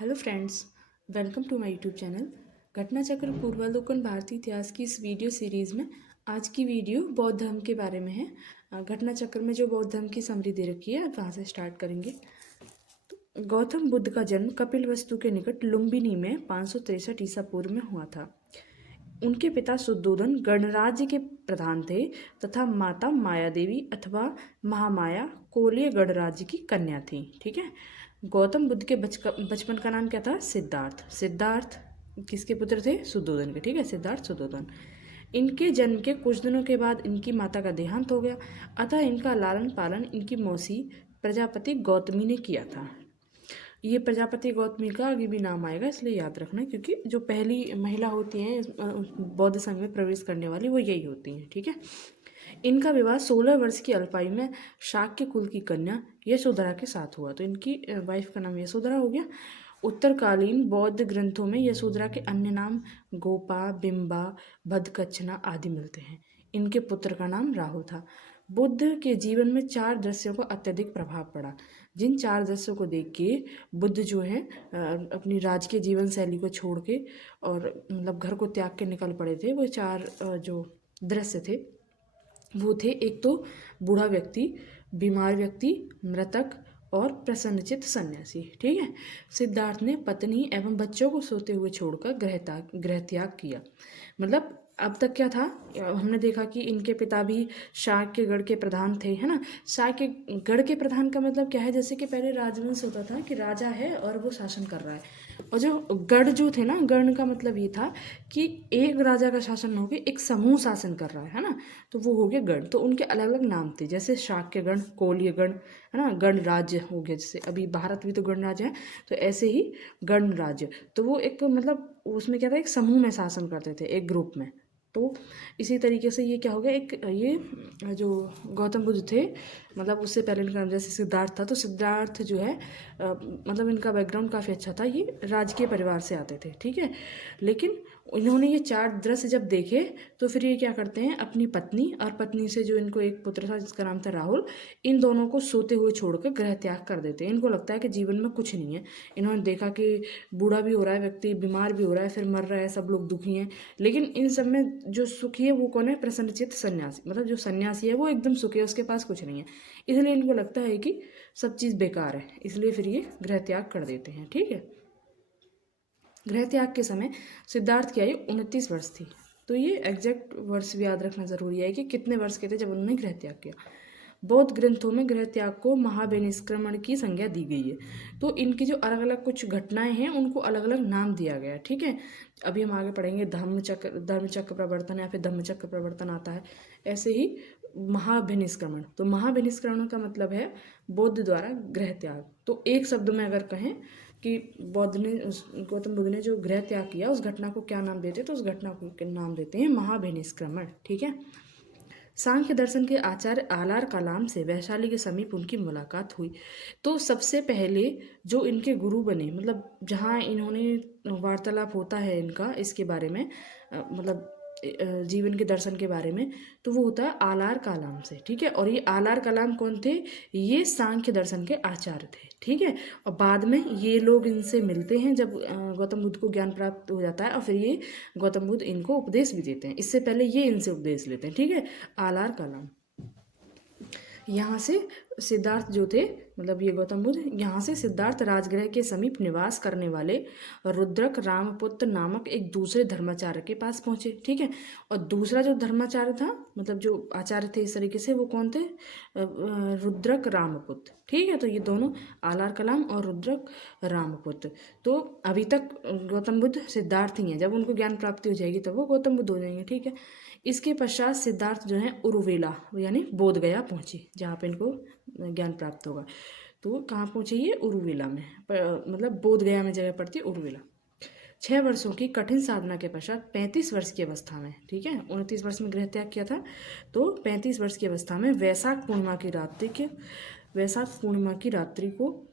Hello friends, welcome to my YouTube channel. घटना चक्र पूर्वालोकन भारतीय इतिहास की इस वीडियो सीरीज़ में आज की वीडियो बौद्ध धर्म के बारे में है। घटना चक्र में जो बौद्ध धर्म की समरी दे रखी है, वहाँ से स्टार्ट करेंगे। गौतम बुद्ध का जन्म कपिलवस्तु के निकट लुम्बिनी में 563 ईसा पूर्व में हुआ था। उनके पिता शुद्धोधन गणराज्य के प्रधान थे तथा माता माया देवी अथवा महामाया कोलीय गणराज्य की कन्या थी। ठीक है। गौतम बुद्ध के बचपन का नाम क्या था? सिद्धार्थ। सिद्धार्थ किसके पुत्र थे? शुद्धोधन के। ठीक है, सिद्धार्थ शुद्धोधन। इनके जन्म के कुछ दिनों के बाद इनकी माता का देहांत हो गया, अतः इनका लालन पालन इनकी मौसी प्रजापति गौतमी ने किया था। ये प्रजापति गौतमी का आगे भी नाम आएगा, इसलिए याद रखना, क्योंकि जो पहली महिला होती हैं बौद्ध संघ में प्रवेश करने वाली, वो यही होती हैं। ठीक है। इनका विवाह 16 वर्ष की अल्पायु में शाक्य कुल की कन्या यशोधरा के साथ हुआ। तो इनकी वाइफ का नाम यशोधरा हो गया। उत्तरकालीन बौद्ध ग्रंथों में यशोधरा के अन्य नाम गोपा, बिंबा, भद्दकच्छना आदि मिलते हैं। इनके पुत्र का नाम राहुल था। बुद्ध के जीवन में 4 दृश्यों का अत्यधिक प्रभाव पड़ा। जिन 4 दृश्यों को देख के बुद्ध जो है अपनी राजकीय जीवन शैली को छोड़ के और मतलब घर को त्याग के निकल पड़े थे, वो 4 जो दृश्य थे वो थे, एक तो बूढ़ा व्यक्ति, बीमार व्यक्ति, मृतक और प्रसन्नचित्त सन्यासी। ठीक है। सिद्धार्थ ने पत्नी एवं बच्चों को सोते हुए छोड़कर गृह त्याग किया। मतलब अब तक क्या था, हमने देखा कि इनके पिता भी शाक्यगढ़ के प्रधान थे, है ना। शाक्यगढ़ के प्रधान का मतलब क्या है? जैसे कि पहले राजवंश होता था कि राजा है और वो शासन कर रहा है, और जो गढ़ जो थे ना, गढ़ का मतलब ये था कि एक राजा का शासन हो गया, एक समूह शासन कर रहा है ना, तो वो हो गया गढ़। तो उनके अलग अलग नाम थे, जैसे शाक्यगढ़, कोलीयगढ़, है ना, गणराज्य हो गया। जैसे अभी भारत भी तो गणराज्य है, तो ऐसे ही गणराज्य। तो वो एक मतलब उसमें क्या था, एक समूह में शासन करते थे, एक ग्रुप में। तो इसी तरीके से ये क्या हो गया, एक ये जो गौतम बुद्ध थे, मतलब उससे पहले इनका नाम जैसे सिद्धार्थ था, तो सिद्धार्थ जो है मतलब इनका बैकग्राउंड काफ़ी अच्छा था, ये राजकीय परिवार से आते थे। ठीक है। लेकिन इन्होंने ये 4 दृश्य जब देखे तो फिर ये क्या करते हैं, अपनी पत्नी और पत्नी से जो इनको एक पुत्र था जिसका नाम था राहुल, इन दोनों को सोते हुए छोड़कर गृह त्याग कर देते हैं। इनको लगता है कि जीवन में कुछ नहीं है। इन्होंने देखा कि बूढ़ा भी हो रहा है व्यक्ति, बीमार भी हो रहा है, फिर मर रहा है, सब लोग दुखी हैं, लेकिन इन सब में जो सुखी है वो कौन है? प्रसन्नचित्त सन्यासी। मतलब जो सन्यासी है वो एकदम सुखी है, उसके पास कुछ नहीं है, इसलिए इनको लगता है कि सब चीज़ बेकार है, इसलिए फिर ये गृह त्याग कर देते हैं। ठीक है। गृह त्याग के समय सिद्धार्थ की आयु 29 वर्ष थी। तो ये एग्जैक्ट वर्ष भी याद रखना जरूरी है कि कितने वर्ष के थे जब उन्होंने गृह त्याग किया। बौद्ध ग्रंथों में गृह त्याग को महाबहिष्क्रमण की संज्ञा दी गई है। तो इनकी जो अलग अलग कुछ घटनाएं हैं उनको अलग अलग नाम दिया गया है। ठीक है। अभी हम आगे पढ़ेंगे, धर्मचक्र प्रवर्तन या फिर धम्मचक्र प्रवर्तन आता है, ऐसे ही महाभिनिष्क्रमण। तो महाभिनिष्क्रमण का मतलब है बौद्ध द्वारा गृह त्याग। तो एक शब्द में अगर कहें कि गौतम बुद्ध ने जो गृह त्याग किया उस घटना को क्या नाम देते हैं, तो उस घटना को नाम देते हैं महाभिनिष्क्रमण। ठीक है। सांख्य दर्शन के आचार्य आलार कलाम से वैशाली के समीप उनकी मुलाकात हुई। तो सबसे पहले जो इनके गुरु बने, मतलब जहाँ इन्होंने वार्तालाप होता है इनका इसके बारे में, मतलब जीवन के दर्शन के बारे में, तो वो होता है आलार कलाम से। ठीक है। और ये आलार कलाम कौन थे? ये सांख्य दर्शन के आचार्य थे। ठीक है। और बाद में ये लोग इनसे मिलते हैं जब गौतम बुद्ध को ज्ञान प्राप्त हो जाता है, और फिर ये गौतम बुद्ध इनको उपदेश भी देते हैं। इससे पहले ये इनसे उपदेश लेते हैं। ठीक है। आलार कलाम। यहाँ से सिद्धार्थ जो थे, मतलब ये गौतम बुद्ध, यहाँ से सिद्धार्थ राजगृह के समीप निवास करने वाले रुद्रक रामपुत्र नामक एक दूसरे धर्माचार्य के पास पहुँचे। ठीक है। और दूसरा जो धर्माचार्य था, मतलब जो आचार्य थे इस तरीके से, वो कौन थे? रुद्रक रामपुत्र। ठीक है। तो ये दोनों आलार कलाम और रुद्रक रामपुत्र। तो अभी तक गौतम बुद्ध सिद्धार्थ ही हैं, जब उनको ज्ञान प्राप्ति हो जाएगी तब वो गौतम बुद्ध हो जाएंगे। ठीक है। इसके पश्चात सिद्धार्थ जो है उरुवेला यानी बोध गया पहुंचे, जहाँ पे इनको ज्ञान प्राप्त होगा। तो कहाँ पहुंचे ये? उरुवेला में, मतलब बोध गया में जगह पड़ती है उरुवेला। 6 वर्षों की कठिन साधना के पश्चात 35 वर्ष की अवस्था में, ठीक है, 29 वर्ष में गृह त्याग किया था, तो 35 वर्ष की अवस्था में वैशाख पूर्णिमा की रात्रि को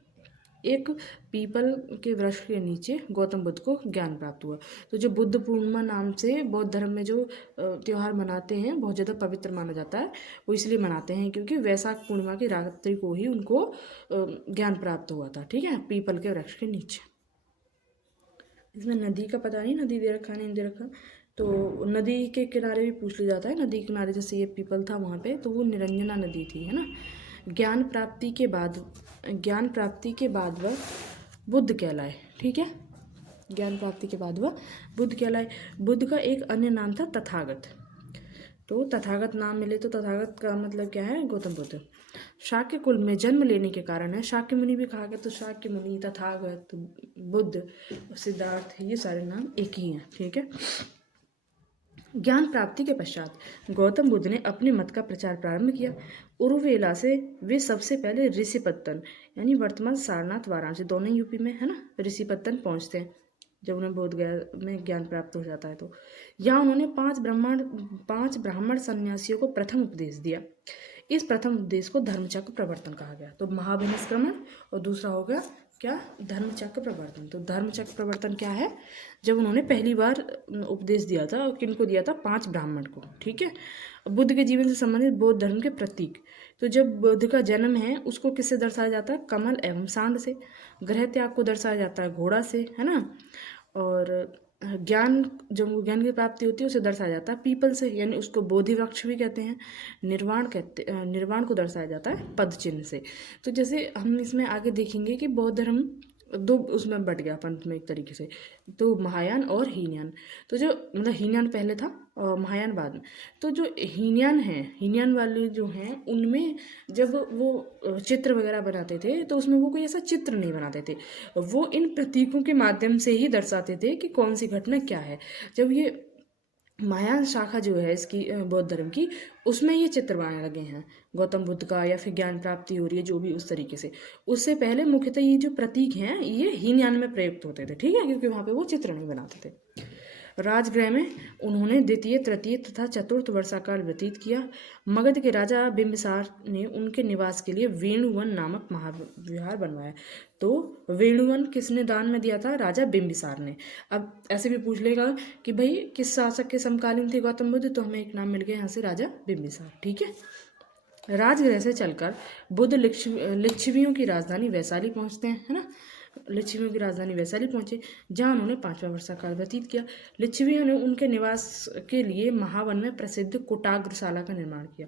एक पीपल के वृक्ष के नीचे गौतम बुद्ध को ज्ञान प्राप्त हुआ। तो जो बुद्ध पूर्णिमा नाम से बौद्ध धर्म में जो त्यौहार मनाते हैं, बहुत ज़्यादा पवित्र माना जाता है, वो इसलिए मनाते हैं क्योंकि वैशाख पूर्णिमा की रात्रि को ही उनको ज्ञान प्राप्त हुआ था। ठीक है। पीपल के वृक्ष के नीचे। इसमें नदी का पता नहीं, नदी दे रखा नहीं दे रखा, तो नदी के किनारे भी पूछ लिया जाता है। नदी के किनारे जैसे ये पीपल था वहाँ पे, तो वो निरंजना नदी थी, है ना। ज्ञान प्राप्ति के बाद वह बुद्ध कहलाए, ठीक है। ज्ञान प्राप्ति के बाद वह बुद्ध कहलाए। बुद्ध का एक अन्य नाम था तथागत। तो तथागत नाम मिले तो तथागत का मतलब क्या है? गौतम बुद्ध। शाक्य कुल में जन्म लेने के कारण है शाक्य मुनि भी कहा गया, तो शाक्य मुनि, तथागत, बुद्ध, सिद्धार्थ, ये सारे नाम एक ही हैं, ठीक है। ज्ञान प्राप्ति के पश्चात गौतम बुद्ध ने अपने मत का प्रचार प्रारंभ किया। उरुवेला से वे सबसे पहले ऋषिपत्तन, यानी वर्तमान सारनाथ वाराणसी दोनों यूपी में है ना, ऋषिपत्तन पहुंचते हैं जब उन्हें बोध गया में ज्ञान प्राप्त हो जाता है। तो यहाँ उन्होंने पांच ब्राह्मण सन्यासियों को प्रथम उपदेश दिया। इस प्रथम उपदेश को धर्मचक्र प्रवर्तन कहा गया। तो महाभिनिष्क्रमण और दूसरा हो गया क्या? धर्मचक्र प्रवर्तन। तो धर्मचक्र प्रवर्तन क्या है? जब उन्होंने पहली बार उपदेश दिया था, और किनको दिया था? 5 ब्राह्मण को, ठीक है। बुद्ध के जीवन से संबंधित बौद्ध धर्म के प्रतीक। तो जब बुद्ध का जन्म है उसको किससे दर्शाया जाता है? कमल एवं सांड से। गृह त्याग को दर्शाया जाता है घोड़ा से, है ना। और ज्ञान, जब ज्ञान की प्राप्ति होती है उसे दर्शाया जाता है पीपल से, यानी उसको बोधि वृक्ष भी कहते हैं। निर्वाण को दर्शाया जाता है पद चिन्ह से। तो जैसे हम इसमें आगे देखेंगे कि बौद्ध धर्म दो उसमें बट गया पंथ में एक तरीके से, तो महायान और हीनयान। तो जो मतलब हीनयान पहले था और महायान बाद में। तो जो हीनयान है, हीनयान वाले जो हैं, उनमें जब वो चित्र वगैरह बनाते थे तो उसमें वो कोई ऐसा चित्र नहीं बनाते थे, वो इन प्रतीकों के माध्यम से ही दर्शाते थे कि कौन सी घटना क्या है। जब ये महायान शाखा जो है इसकी बौद्ध धर्म की, उसमें ये चित्र बनाने लगे हैं गौतम बुद्ध का, या फिर ज्ञान प्राप्ति हो रही है जो भी उस तरीके से। उससे पहले मुख्यतः ये जो प्रतीक हैं ये हीनयान में प्रयुक्त होते थे, ठीक है, क्योंकि वहाँ पे वो चित्र नहीं बनाते थे। राजगृह में उन्होंने द्वितीय, तृतीय तथा चतुर्थ वर्षाकाल व्यतीत किया। मगध के राजा बिंबिसार ने उनके निवास के लिए वेणुवन नामक महाविहार बनवाया। तो वेणुवन किसने दान में दिया था? राजा बिंबिसार ने। अब ऐसे भी पूछ लेगा कि भाई किस शासक के समकालीन थे गौतम बुद्ध, तो हमें एक नाम मिल गया यहाँ से, राजा बिंबिसार, ठीक है। राजगृह से चलकर बुद्ध लिच्छवियों की राजधानी वैशाली पहुँचते हैं, है ना। लिच्छवियों की राजधानी वैशाली पहुंचे, जहां उन्होंने 5वां वर्षाकाल व्यतीत किया। लिच्छवियों ने उनके निवास के लिए महावन में प्रसिद्ध कुटाग्रशाला का निर्माण किया।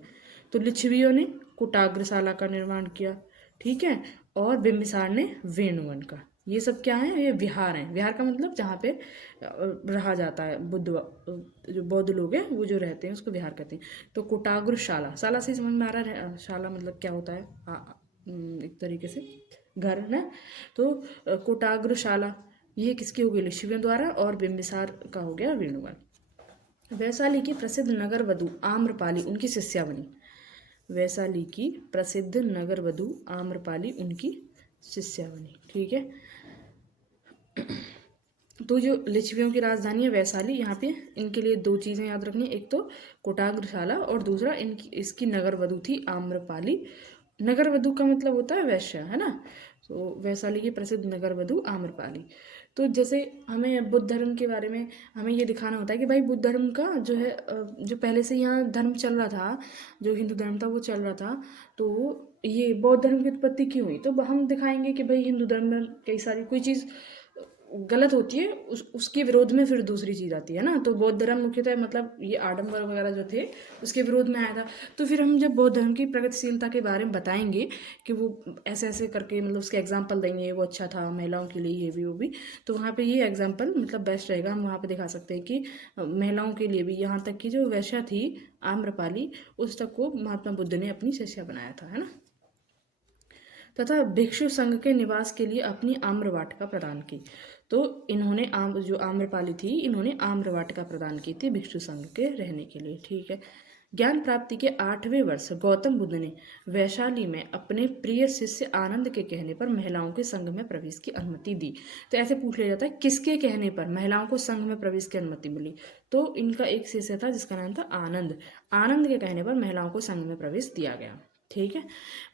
तो लिच्छवियों ने कुटाग्रशाला का निर्माण किया, ठीक है, और बिंबिसार ने वेणुवन का। ये सब क्या है? ये विहार हैं। विहार का मतलब जहाँ पे रहा जाता है, जो बौद्ध लोग हैं वो जो रहते हैं उसको विहार कहते हैं। तो कुटाग्रशाला, शाला से समझ में आ रहा है शाला मतलब क्या होता है? एक तरीके से घर ना। तो कुटाग्रशाला ये किसकी हो गई? लिच्छवियों द्वारा, और बिंबिसार का हो गया वेणुवन। वैशाली की प्रसिद्ध नगर वधु आम्रपाली उनकी शिष्या बनी। वैशाली की प्रसिद्ध नगर वधु आम्रपाली उनकी शिष्या बनी, ठीक है। तो जो लिच्छवियों की राजधानी है वैशाली, यहाँ पे इनके लिए 2 चीज़ें याद रखनी, एक तो कुटाग्रशाला और दूसरा इसकी नगर वधु थी आम्रपाली। नगर वधु का मतलब होता है वैश्य, है ना। तो वैशाली की प्रसिद्ध नगर वधु आम्रपाली। तो जैसे हमें बुद्ध धर्म के बारे में हमें ये दिखाना होता है कि भाई बुद्ध धर्म का जो है जो पहले से यहाँ धर्म चल रहा था, जो हिंदू धर्म था वो चल रहा था, तो ये बौद्ध धर्म की उत्पत्ति क्यों हुई। तो हम दिखाएंगे कि भाई हिंदू धर्म में कई सारी कोई चीज़ गलत होती है, उसके विरोध में फिर दूसरी चीज़ आती है ना। तो बौद्ध धर्म मुख्यतः मतलब ये आडंबर वगैरह जो थे उसके विरोध में आया था। तो फिर हम जब बौद्ध धर्म की प्रगतिशीलता के बारे में बताएंगे कि वो ऐसे ऐसे करके मतलब उसके एग्जाम्पल देंगे, वो अच्छा था महिलाओं के लिए, ये भी वो भी, तो वहाँ पे ये एग्जाम्पल मतलब बेस्ट रहेगा। हम वहाँ पे दिखा सकते हैं कि महिलाओं के लिए भी, यहाँ तक कि जो वैश्या थी आम्रपाली, उस तक को महात्मा बुद्ध ने अपनी शिष्या बनाया था, है ना। तथा भिक्षु संघ के निवास के लिए अपनी आम्रवाटिका प्रदान की। तो इन्होंने जो आम्रपाली थी, इन्होंने आम्रवाटिका प्रदान की थी भिक्षु संघ के रहने के लिए, ठीक है। ज्ञान प्राप्ति के 8वें वर्ष गौतम बुद्ध ने वैशाली में अपने प्रिय शिष्य आनंद के कहने पर महिलाओं के संघ में प्रवेश की अनुमति दी। तो ऐसे पूछ लिया जाता है किसके कहने पर महिलाओं को संघ में प्रवेश की अनुमति मिली। तो इनका एक शिष्य था जिसका नाम था आनंद। आनंद के कहने पर महिलाओं को संघ में प्रवेश दिया गया, ठीक है।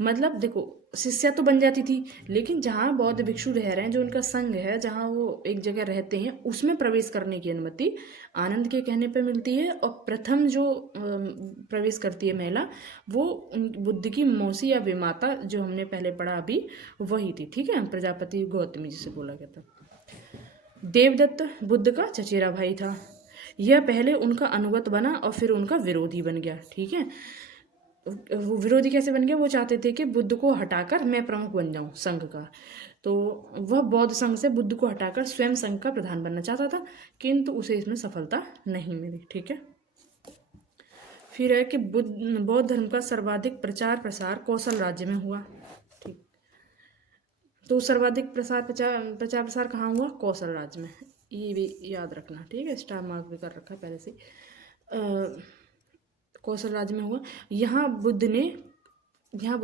मतलब देखो शिष्या तो बन जाती थी, लेकिन जहाँ बौद्ध भिक्षु रह रहे हैं, जो उनका संघ है, जहाँ वो एक जगह रहते हैं, उसमें प्रवेश करने की अनुमति आनंद के कहने पर मिलती है। और प्रथम जो प्रवेश करती है महिला, वो बुद्ध की मौसी या विमाता, जो हमने पहले पढ़ा अभी, वही थी, ठीक है, प्रजापति गौतमी जिसे बोला गया था। देवदत्त बुद्ध का चचेरा भाई था। यह पहले उनका अनुगत बना और फिर उनका विरोधी बन गया। ठीक है, वो विरोधी कैसे बन गया? वो चाहते थे कि बुद्ध को हटाकर मैं प्रमुख बन जाऊं संघ का। तो वह बौद्ध संघ से बुद्ध को हटाकर स्वयं संघ का प्रधान बनना चाहता था, किंतु उसे इसमें सफलता नहीं मिली। ठीक है, फिर है कि बौद्ध धर्म का सर्वाधिक प्रचार प्रसार कौशल राज्य में हुआ। ठीक, तो सर्वाधिक प्रचार प्रसार कहाँ हुआ? कौशल राज्य में। ये भी याद रखना। ठीक है, स्टार मार्क भी कर रखा है पहले से। कौशल राज्य में हुआ। यहाँ बुद्ध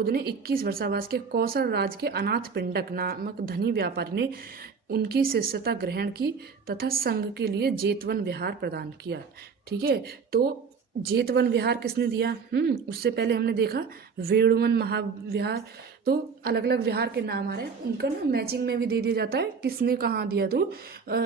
ने 21 वर्षावास के कौशल राज के अनाथ पिंडक नामक धनी व्यापारी ने उनकी शिष्यता ग्रहण की तथा संघ के लिए जेतवन विहार प्रदान किया। ठीक है, तो जेतवन विहार किसने दिया? उससे पहले हमने देखा वेणुवन महाविहार। तो अलग अलग विहार के नाम आ रहे हैं, उनका ना मैचिंग में भी दे दिया जाता है किसने कहाँ दिया, तो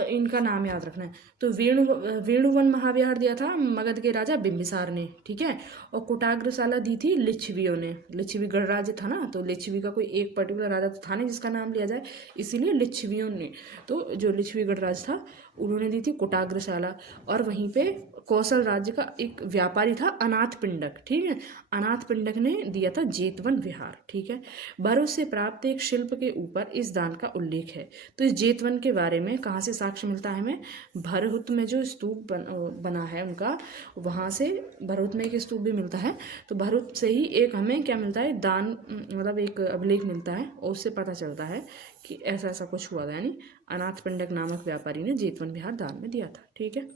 इनका नाम याद रखना है। तो वेणुवन महाविहार दिया था मगध के राजा बिंबिसार ने। ठीक है, और कुटाग्रशाला दी थी लिच्छवियों ने। लिच्छवी गणराज्य था ना, तो लिच्छवी का कोई एक पर्टिकुलर राजा तो था नहीं जिसका नाम लिया जाए, इसीलिए लिच्छवियों ने, तो जो लिच्छवी गणराज्य था उन्होंने दी थी कुटाग्रशाला। और वहीं पे कौशल राज्य का एक व्यापारी था अनाथ पिंडक। ठीक है, अनाथ पिंडक ने दिया था जेतवन विहार। ठीक है, भरूच से प्राप्त एक शिल्प के ऊपर इस दान का उल्लेख है। तो इस जेतवन के बारे में कहाँ से साक्ष्य मिलता है हमें? भरहुत में जो स्तूप बना है उनका, वहाँ से भरहुत में एक स्तूप भी मिलता है। तो भरहुत से ही एक हमें क्या मिलता है? दान, मतलब एक अभिलेख मिलता है, और उससे पता चलता है कि ऐसा ऐसा कुछ हुआ था, यानी अनाथ पिंडक नामक व्यापारी ने जेतवन विहार दान में दिया था। ठीक है,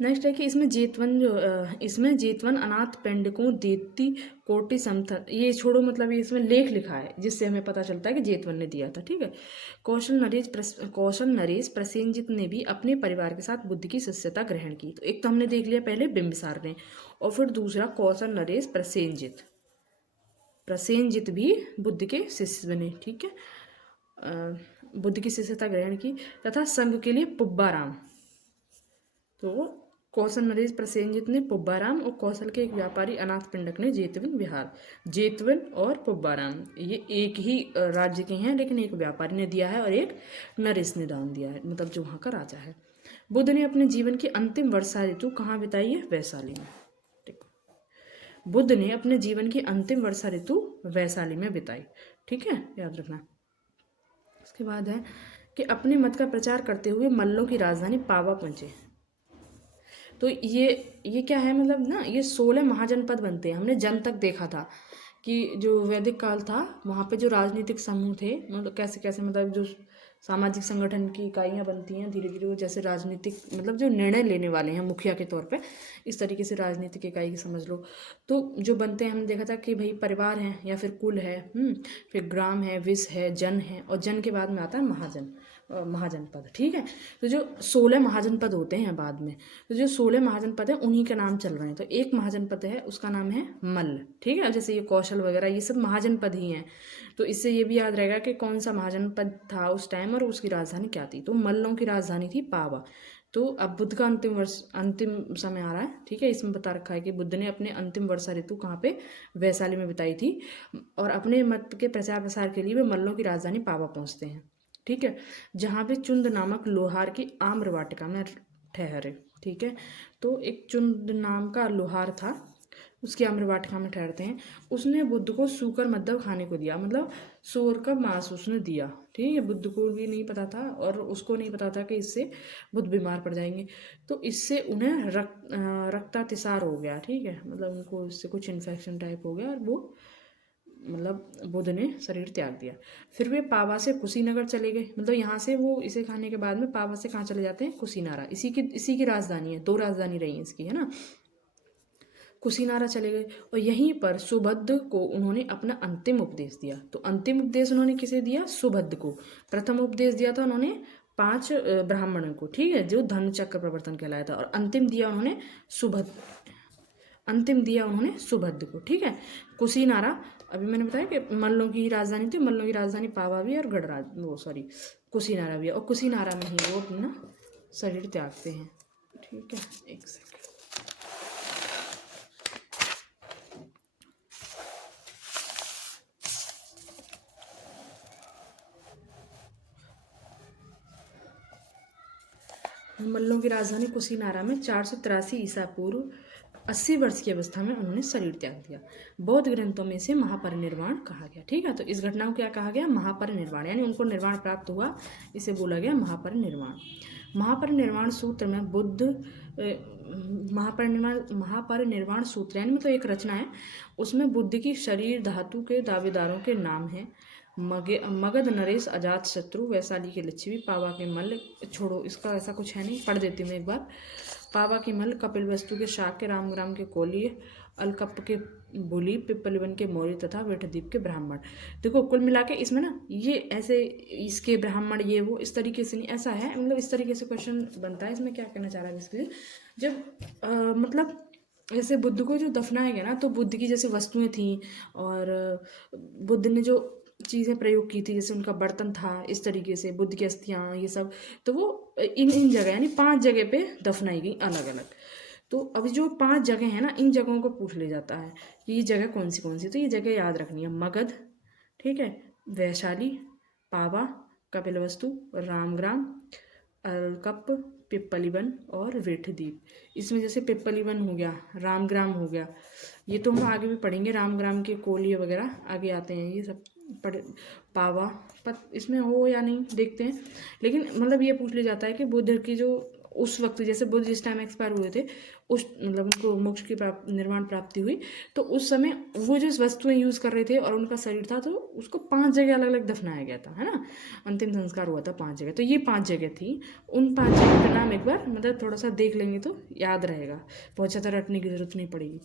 नेक्स्ट है कि इसमें जेतवन अनाथ पिंडकों देती कोटि समथन, ये छोड़ो, मतलब ये इसमें लेख लिखा है जिससे हमें पता चलता है कि जेतवन ने दिया था। ठीक है, कौशल नरेश प्रसेनजित ने भी अपने परिवार के साथ बुद्ध की शिष्यता ग्रहण की। तो एक तो हमने देख लिया पहले बिंबिसार ने, और फिर दूसरा कौशल नरेश प्रसेनजित भी बुद्ध के शिष्य बने। ठीक है, बुद्ध की शिष्यता ग्रहण की तथा संघ के लिए पुब्बाराम, तो कौशल नरेश प्रसेनजित ने पुब्बाराम और कौशल के एक व्यापारी अनाथ पिंडक ने जेतवन विहार। जेतवन और पुब्बाराम ये एक ही राज्य के हैं, लेकिन एक व्यापारी ने दिया है और एक नरेश ने दान दिया है, मतलब जो वहाँ का राजा है। बुद्ध ने अपने जीवन की अंतिम वर्षा ऋतु कहाँ बिताई है? वैशाली में। बुद्ध ने अपने जीवन की अंतिम वर्षा ऋतु वैशाली में बिताई। ठीक है, याद रखना। उसके बाद है कि अपने मत का प्रचार करते हुए मल्लों की राजधानी पावा पहुंचे। तो ये क्या है, मतलब ना, ये 16 महाजनपद बनते हैं। हमने जन तक देखा था कि जो वैदिक काल था वहाँ पे जो राजनीतिक समूह थे, मतलब कैसे कैसे, मतलब जो सामाजिक संगठन की इकाइयाँ बनती हैं धीरे धीरे, वो जैसे राजनीतिक, मतलब जो निर्णय लेने वाले हैं मुखिया के तौर पे, इस तरीके से राजनीतिक इकाई की समझ लो। तो जो बनते हैं, हमने देखा था कि भाई परिवार है या फिर कुल है, फिर ग्राम है, विस है, जन है, और जन के बाद में आता है महाजनपद। ठीक है, तो जो 16 महाजनपद होते हैं बाद में, तो जो 16 महाजनपद है उन्हीं के नाम चल रहे हैं। तो एक महाजनपद है, उसका नाम है मल्ल। ठीक है, जैसे ये कौशल वगैरह ये सब महाजनपद ही हैं। तो इससे ये भी याद रहेगा कि कौन सा महाजनपद था उस टाइम और उसकी राजधानी क्या थी। तो मल्लों की राजधानी थी पावा। तो अब बुद्ध का अंतिम समय आ रहा है। ठीक है, इसमें बता रखा है कि बुद्ध ने अपने अंतिम वर्षा ऋतु कहाँ पे? वैशाली में बिताई थी, और अपने मत के प्रचार प्रसार के लिए वे मल्लों की राजधानी पावा पहुँचते हैं। ठीक है, जहाँ पे चुंद नामक लोहार की आम्र वाटिका में ठहरे। ठीक है, तो एक चुंद नाम का लोहार था, उसकी आम्र वाटिका में ठहरते हैं। उसने बुद्ध को सूकर मद्दव खाने को दिया, मतलब सूअर का मांस उसने दिया। ठीक है, बुद्ध को भी नहीं पता था और उसको नहीं पता था कि इससे बुद्ध बीमार पड़ जाएंगे, तो इससे उन्हें रक्तातिसार हो गया। ठीक है, मतलब उनको इससे कुछ इन्फेक्शन टाइप हो गया और वो, मतलब बुद्ध ने शरीर त्याग दिया। फिर वे पावा से कुशीनगर चले गए, मतलब यहाँ से वो इसे खाने के बाद में पावा से कहाँ चले जाते हैं? कुशीनारा। इसी की राजधानी है, 2 राजधानी रही है इसकी, है ना। कुशीनारा चले गए और यहीं पर सुभद्र को उन्होंने अपना अंतिम उपदेश दिया। तो अंतिम उपदेश उन्होंने किसे दिया? सुभद्र को। प्रथम उपदेश दिया था उन्होंने 5 ब्राह्मणों को। ठीक है, जो धर्म चक्र प्रवर्तन कहलाया था, और अंतिम दिया उन्होंने सुभद्र को। ठीक है, कुशीनारा, अभी मैंने बताया कि मल्लों की राजधानी थी, मल्लों की राजधानी पावा भी और कुशीनारा भी है, और कुशीनारा में ही वो अपना शरीर त्यागते हैं। ठीक है, एक सेकंड। मल्लों की राजधानी कुशीनारा में 483 ईसा पूर्व 80 वर्ष की अवस्था में उन्होंने शरीर त्याग दिया। बौद्ध ग्रंथों में इसे महापरिनिर्वाण कहा गया। ठीक है, तो इस घटना को क्या कहा गया? महापरिनिर्वाण, यानी उनको निर्वाण प्राप्त हुआ, इसे बोला गया महापरिनिर्वाण। महापरिनिर्वाण सूत्र में बुद्ध महापरिनिर्वाण सूत्र यानी मतलब एक रचना है, उसमें बुद्ध की शरीर धातु के दावेदारों के नाम हैं। मगध नरेश, अजात शत्रु, वैशाली के लिच्छवी, पावा के मल्ल, छोड़ो इसका ऐसा कुछ है नहीं, पढ़ देती हूँ एक बार। पावा के मल्ल, कपिलवस्तु के शाक्य, रामग्राम के कोलीय, अलकप के बुली, पिप्पलीवन के मौर्य तथा वेठद्वीप के ब्राह्मण। देखो कुल मिला के इसमें ना ये ऐसे इसके ब्राह्मण ये वो इस तरीके से नहीं, ऐसा है मतलब इस तरीके से क्वेश्चन बनता है। इसमें क्या कहना चाह रहा है इसके लिए, जब मतलब जैसे बुद्ध को जो दफनाया गया ना, तो बुद्ध की जैसे वस्तुएं थी और बुद्ध ने जो चीज़ें प्रयोग की थी, जैसे उनका बर्तन था, इस तरीके से बुद्ध की अस्थियाँ ये सब, तो वो इन जगह यानी 5 जगह पे दफनाई गई अलग अलग। तो अब जो 5 जगह हैं ना, इन जगहों को पूछ ले जाता है कि ये जगह कौन सी, तो ये जगह याद रखनी है। मगध, ठीक है, वैशाली, पावा, कपिलवस्तु, रामग्राम, अलकप, पिप्पलीवन और वेठद्वीप। इसमें जैसे पिप्पलीवन हो गया, रामग्राम हो गया, ये तो हम आगे भी पढ़ेंगे, रामग्राम के कोलिय वगैरह आगे आते हैं, ये सब पढ़। पावा इसमें हो या नहीं देखते हैं, लेकिन मतलब ये पूछ लिया जाता है कि बुद्ध की जो उस वक्त जैसे बुद्ध जिस टाइम एक्सपायर हुए थे, उस मतलब उनको मोक्ष की निर्वाण प्राप्ति हुई, तो उस समय वो जो वस्तुएं यूज़ कर रहे थे और उनका शरीर था, तो उसको 5 जगह अलग अलग दफनाया गया था, है ना, अंतिम संस्कार हुआ था 5 जगह। तो ये 5 जगह थी, उन 5 जगह का नाम एक बार मतलब थोड़ा सा देख लेंगे तो याद रहेगा, बहुत ज़्यादा रटने की जरूरत नहीं पड़ेगी।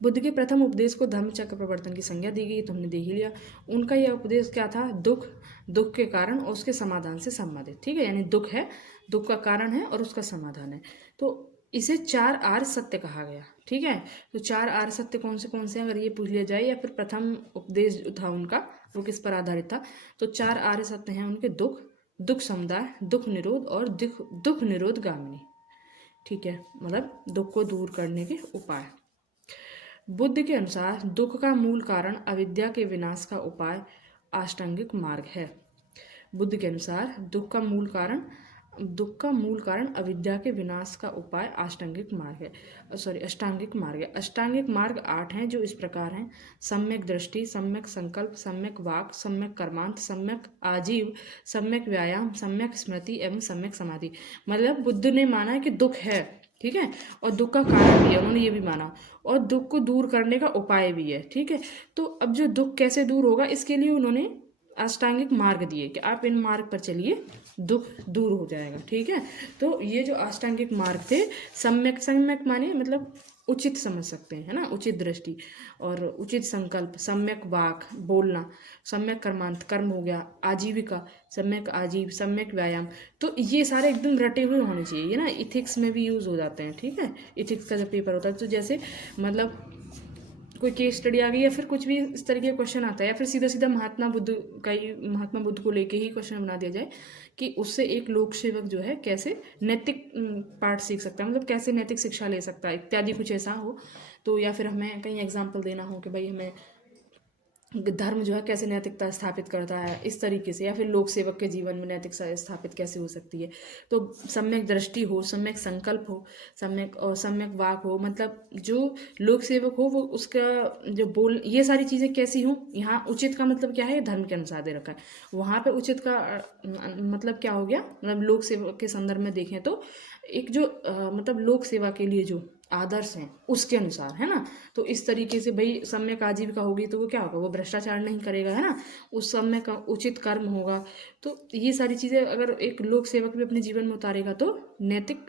बुद्ध के प्रथम उपदेश को धम्म चक्र प्रवर्तन की संज्ञा दी गई, तो हमने देख ही लिया। उनका यह उपदेश क्या था? दुख के कारण और उसके समाधान से संबंधित। ठीक है, यानी दुख है, दुख का कारण है और उसका समाधान है, तो इसे 4 आर्य सत्य कहा गया। ठीक है, तो 4 आर्य सत्य कौन से हैं अगर ये पूछ लिया जाए, या फिर प्रथम उपदेश जो था उनका वो किस पर आधारित था, तो 4 आर्य सत्य हैं उनके, दुख समुदाय, दुख निरोध और दुख निरोध गामिनी। ठीक है, मतलब दुख को दूर करने के उपाय। बुद्ध के अनुसार दुख का मूल कारण अविद्या के विनाश का उपाय अष्टांगिक मार्ग है। बुद्ध के अनुसार दुख का मूल कारण अविद्या के विनाश का उपाय अष्टांगिक मार्ग है। अष्टांगिक मार्ग 8 हैं, जो इस प्रकार हैं: सम्यक दृष्टि, सम्यक संकल्प, सम्यक वाक, सम्यक कर्मांत, सम्यक आजीव, सम्यक व्यायाम, सम्यक स्मृति एवं सम्यक समाधि। मतलब बुद्ध ने माना है कि दुख है, ठीक है, और दुख का कारण भी है, उन्होंने ये भी माना, और दुख को दूर करने का उपाय भी है। ठीक है, तो अब जो दुख कैसे दूर होगा, इसके लिए उन्होंने अष्टांगिक मार्ग दिए कि आप इन मार्ग पर चलिए, दुख दूर हो जाएगा। ठीक है, तो ये जो अष्टांगिक मार्ग थे, सम्यक माने मतलब उचित समझ सकते हैं, है ना, उचित दृष्टि और उचित संकल्प, सम्यक वाक बोलना, सम्यक कर्मांत कर्म हो गया, आजीविका, सम्यक आजीव, सम्यक व्यायाम, तो ये सारे एकदम रटे हुए होने चाहिए, ये ना इथिक्स में भी यूज़ हो जाते हैं। ठीक है, इथिक्स का जब पेपर होता है, तो जैसे मतलब कोई केस स्टडी आ गई या फिर कुछ भी इस तरीके का क्वेश्चन आता है, या फिर सीधा सीधा महात्मा बुद्ध को लेके ही क्वेश्चन बना दिया जाए कि उससे एक लोक सेवक जो है कैसे नैतिक पार्ट सीख सकता है, मतलब कैसे नैतिक शिक्षा ले सकता है इत्यादि, कुछ ऐसा हो तो, या फिर हमें कहीं एग्जाम्पल देना हो कि भाई हमें धर्म जो है कैसे नैतिकता स्थापित करता है इस तरीके से, या फिर लोक सेवक के जीवन में नैतिकता स्थापित कैसे हो सकती है, तो सम्यक दृष्टि हो, सम्यक संकल्प हो, सम्यक वाक हो, मतलब जो लोक सेवक हो वो उसका जो बोल, ये सारी चीज़ें कैसी हों। यहाँ उचित का मतलब क्या है, धर्म के अनुसार दे रखा है, वहाँ पे उचित का मतलब क्या हो गया, मतलब लोक सेवक के संदर्भ में देखें तो एक जो मतलब लोक सेवा के लिए जो आदर्श हैं उसके अनुसार, है ना, तो इस तरीके से भाई सम्यक आजीविका होगी तो वो क्या होगा, वो भ्रष्टाचार नहीं करेगा, है ना, उस समय का उचित कर्म होगा। तो ये सारी चीज़ें अगर एक लोक सेवक भी अपने जीवन में उतारेगा तो नैतिक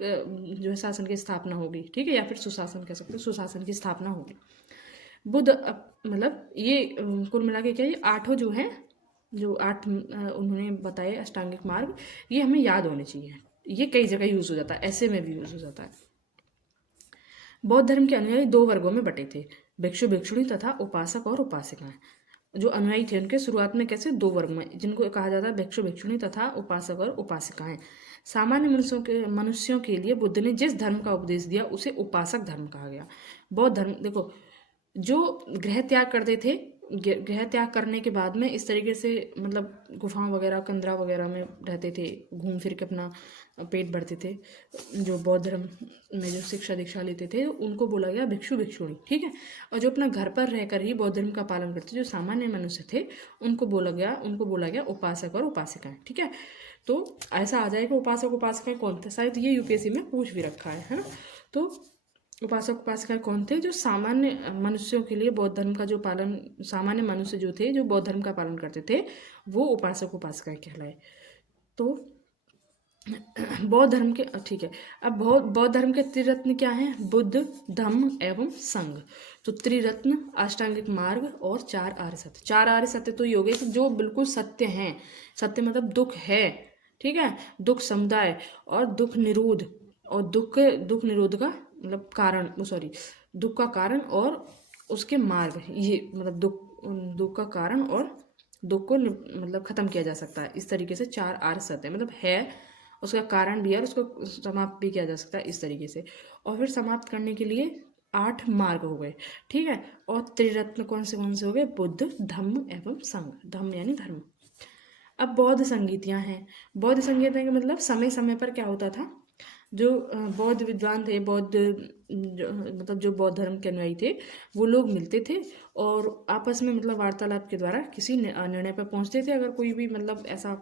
जो है शासन की स्थापना होगी। ठीक है, या फिर सुशासन कह सकते हो, सुशासन की स्थापना होगी। बुद्ध मतलब ये कुल मिला के क्या, ये 8 जो हैं, जो 8 उन्होंने बताए अष्टांगिक मार्ग, ये हमें याद होने चाहिए। ये कई जगह यूज़ हो जाता है, ऐसे में भी यूज़ हो जाता है। बौद्ध धर्म के अनुयायी 2 वर्गों में बटे थे, भिक्षु भिक्षुणी तथा उपासक और उपासिकाएं। जो अनुयायी थे उनके शुरुआत में कैसे 2 वर्ग में, जिनको कहा जाता है भिक्षु भिक्षुणी तथा उपासक और उपासिकाएं। सामान्य मनुष्यों के लिए बुद्ध ने जिस धर्म का उपदेश दिया उसे उपासक धर्म कहा गया। बौद्ध धर्म देखो, जो गृह त्याग करते थे गृह त्याग करने के बाद में इस तरीके से मतलब गुफाओं वगैरह कंदरा वगैरह में रहते थे, घूम फिर के अपना पेट भरते थे। जो बौद्ध धर्म में जो शिक्षा दीक्षा लेते थे उनको बोला गया भिक्षु भिक्षुणी, ठीक है। और जो अपना घर पर रहकर ही बौद्ध धर्म का पालन करते जो सामान्य मनुष्य थे उनको बोला गया उपासक और उपासिकाएं, ठीक है। तो ऐसा आ जाएगा उपासक उपासिकाएं कौन थे, शायद ये यूपीएससी में पूछ भी रखा है ना। तो उपासक उपासिकाएं कौन थे, जो सामान्य मनुष्यों के लिए बौद्ध धर्म का जो पालन, सामान्य मनुष्य जो थे जो बौद्ध धर्म का पालन करते थे वो उपासक उपासिकाएं कहलाए। तो बौद्ध धर्म के, ठीक है। अब बौद्ध धर्म के त्रिरत्न क्या हैं, बुद्ध धम्म एवं संघ। तो त्रिरत्न अष्टांगिक मार्ग और 4 आर्य सत्य। 4 आर्य सत्य तो ये हो गए कि जो बिल्कुल सत्य हैं, सत्य मतलब दुख है, ठीक है, दुख समुदाय और दुख निरोध, और दुख निरोध का मतलब कारण, सॉरी, दुख का कारण और उसके मार्ग, ये मतलब दुख का कारण और दुख को मतलब खत्म किया जा सकता है। इस तरीके से 4 आर्य सत्य मतलब है, उसका कारण भी है और उसको समाप्त भी किया जा सकता है इस तरीके से। और फिर समाप्त करने के लिए 8 मार्ग हो गए, ठीक है। और त्रिरत्न कौन से हो गए, बुद्ध धम्म एवं संघ। धम्म यानी धर्म। अब बौद्ध संगीतियाँ हैं। बौद्ध संगीतियाँ का मतलब समय समय पर क्या होता था, जो बौद्ध विद्वान थे, मतलब जो बौद्ध धर्म के अनुयायी थे वो लोग मिलते थे और आपस में मतलब वार्तालाप के द्वारा किसी निर्णय पर पहुंचते थे। अगर कोई भी मतलब ऐसा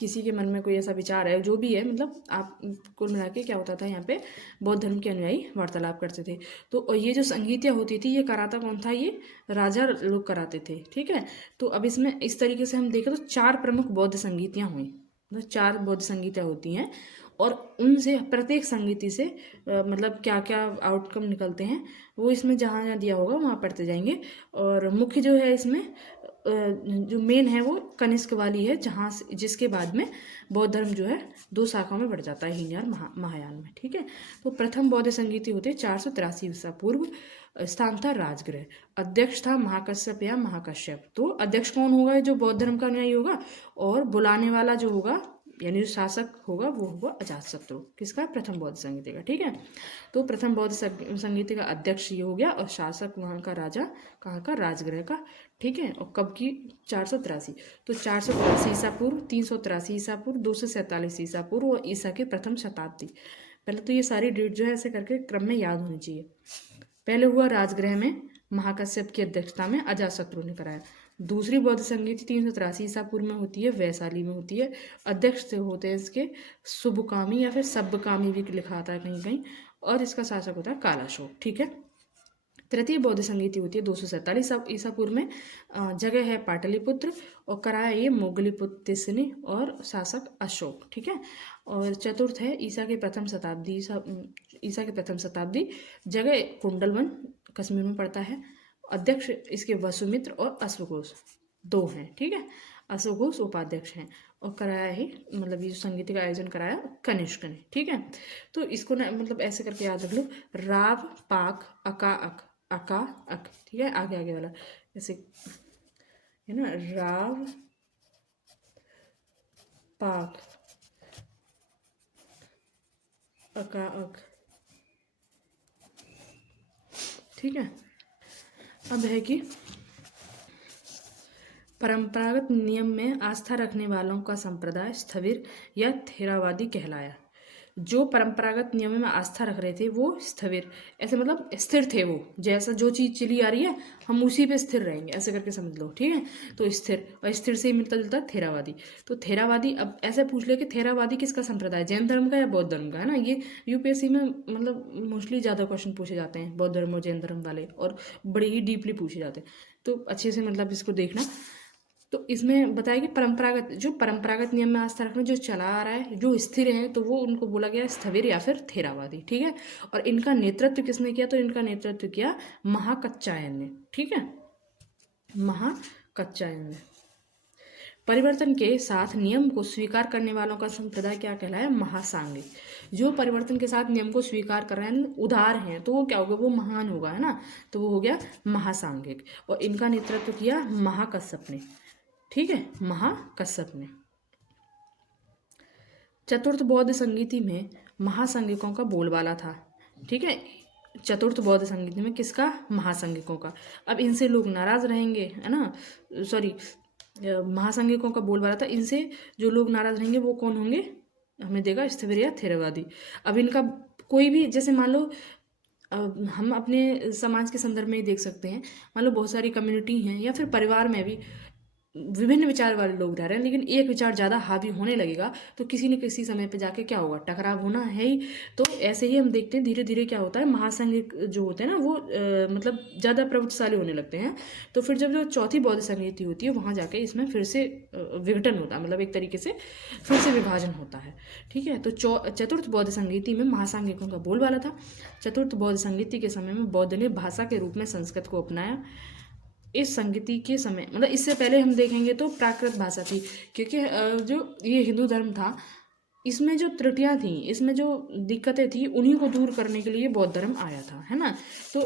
किसी के मन में कोई ऐसा विचार है, जो भी है, मतलब आप कुल मिला के क्या होता था, यहाँ पे बौद्ध धर्म के अनुयायी वार्तालाप करते थे। तो ये जो संगीतियाँ होती थी ये कराता कौन था, ये राजा लोग कराते थे, ठीक है। तो अब इसमें इस तरीके से हम देखें तो 4 प्रमुख बौद्ध संगीतियाँ हुई, मतलब 4 बौद्ध संगीतियाँ होती हैं और उनसे प्रत्येक संगीति से मतलब क्या क्या आउटकम निकलते हैं वो इसमें जहाँ जहाँ दिया होगा वहाँ पढ़ते जाएंगे। और मुख्य जो है इसमें जो मेन है वो कनिष्क वाली है, जहाँ से जिसके बाद में बौद्ध धर्म जो है 2 शाखाओं में बढ़ जाता है, हीन और महायान में, ठीक है। तो प्रथम बौद्ध संगीति होते 483 ईसा पूर्व। स्थान था राजगृह। अध्यक्ष था महाकश्यप या महाकश्यप। तो अध्यक्ष कौन होगा, जो बौद्ध धर्म का अनुयायी होगा, और बुलाने वाला जो होगा यानी जो शासक होगा वो होगा अजातशत्रु। किसका, प्रथम बौद्ध संगीति का, ठीक है। तो प्रथम बौद्ध संगीति का अध्यक्ष ये हो गया और शासक वहाँ का राजा, कहाँ का, राजगृह का, ठीक है। और कब की, 483। तो 483 ईसा पूर्व, 383 ईसा पूर्व, 247 ईसा पूर्व और ईसा की प्रथम शताब्दी। पहले तो ये सारी डेट जो है ऐसे करके क्रम में याद होनी चाहिए। पहले हुआ राजगृह में महाकश्यप की अध्यक्षता में, अजातशत्रु ने कराया। दूसरी बौद्ध संगीति 383 ईसा पूर्व में होती है, वैशाली में होती है। अध्यक्ष से होते हैं इसके शुभकामी या फिर सब्बकामी भी लिखा आता है कहीं कहीं, और इसका शासक होता है कालाशोक, ठीक है। तृतीय बौद्ध संगीति होती है 247 ईसा पूर्व में। जगह है पाटलिपुत्र और कराया ये मोगलीपुत्र तिसनी और शासक अशोक, ठीक है। और चतुर्थ है ईसा की प्रथम शताब्दी। जगह कुंडलवन कश्मीर में पड़ता है। अध्यक्ष इसके वसुमित्र और अश्वघोष 2 हैं, ठीक है। अश्वघोष उपाध्यक्ष हैं और कराया ही मतलब ये संगीत का आयोजन कराया कनिष्क ने, ठीक है। तो इसको ना मतलब ऐसे करके याद रख लो, राव पाक अका अक, ठीक है। आगे वाला ऐसे है ना, राव पाक अका अक, ठीक है। अब है कि परंपरागत नियम में आस्था रखने वालों का संप्रदाय स्थविर या थेरावादी कहलाया। जो परंपरागत नियमों में आस्था रख रहे थे वो स्थविर, ऐसे मतलब स्थिर थे, वो जैसा जो चीज़ चली आ रही है हम उसी पे स्थिर रहेंगे, ऐसे करके समझ लो, ठीक है। तो स्थिर, और स्थिर से ही मिलता जुलता थेरावादी। तो थेरावादी, अब ऐसे पूछ ले कि थेरावादी किसका संप्रदाय, जैन धर्म का या बौद्ध धर्म का, है ना। ये यूपीएससी में मतलब मोस्टली ज़्यादा क्वेश्चन पूछे जाते हैं बौद्ध धर्म और जैन धर्म वाले, और बड़े ही डीपली पूछे जाते हैं, तो अच्छे से मतलब इसको देखना। तो इसमें बताया कि परंपरागत नियम में आस्था रखना, जो चला आ रहा है, जो स्थिर है, तो वो उनको बोला गया स्थविर या फिर थेरावादी, ठीक है। और इनका नेतृत्व किसने किया, तो इनका नेतृत्व किया महाकच्चायन ने, ठीक है, महाकच्चायन ने। परिवर्तन के साथ नियम को स्वीकार करने वालों का संप्रदाय क्या कहलाया, महासांगिक। जो परिवर्तन के साथ नियम को स्वीकार कर रहे हैं, उदार हैं, तो वो क्या होगा, वो महान होगा, है ना। तो वो हो गया महासांगिक। और इनका नेतृत्व किया महाकश्यप ने, ठीक है, महाकश्यप ने। चतुर्थ बौद्ध संगीति में महासांगिकों का बोलबाला था, ठीक है। चतुर्थ बौद्ध संगीति में किसका? महासंघिकों का। अब इनसे लोग नाराज रहेंगे, है ना, सॉरी, महासंघिकों का बोलबाला था, इनसे जो लोग नाराज रहेंगे वो कौन होंगे? हमें देगा स्थविर या थेरवादी। अब इनका कोई भी, जैसे मान लो हम अपने समाज के संदर्भ में ही देख सकते हैं, मान लो बहुत सारी कम्युनिटी हैं या फिर परिवार में भी विभिन्न विचार वाले लोग रह रहे हैं, लेकिन एक विचार ज़्यादा हावी होने लगेगा तो किसी न किसी समय पे जाके क्या होगा? टकराव होना है ही। तो ऐसे ही हम देखते हैं धीरे धीरे क्या होता है, महासंघ जो होते हैं ना वो मतलब ज़्यादा प्रभुत्वशाली होने लगते हैं। तो फिर जब जो चौथी बौद्ध संगीति होती है वहाँ जाके इसमें फिर से विघटन होता है, मतलब एक तरीके से फिर से विभाजन होता है। ठीक है, तो चतुर्थ बौद्ध संगीति में महासांघिकों का बोलबाला था। चतुर्थ बौद्ध संगीति के समय में बौद्ध ने भाषा के रूप में संस्कृत को अपनाया। इस संगीति के समय, मतलब इससे पहले हम देखेंगे तो प्राकृत भाषा थी, क्योंकि जो ये हिंदू धर्म था इसमें जो त्रुटियां थी, इसमें जो दिक्कतें थी, उन्हीं को दूर करने के लिए बौद्ध धर्म आया था, है ना। तो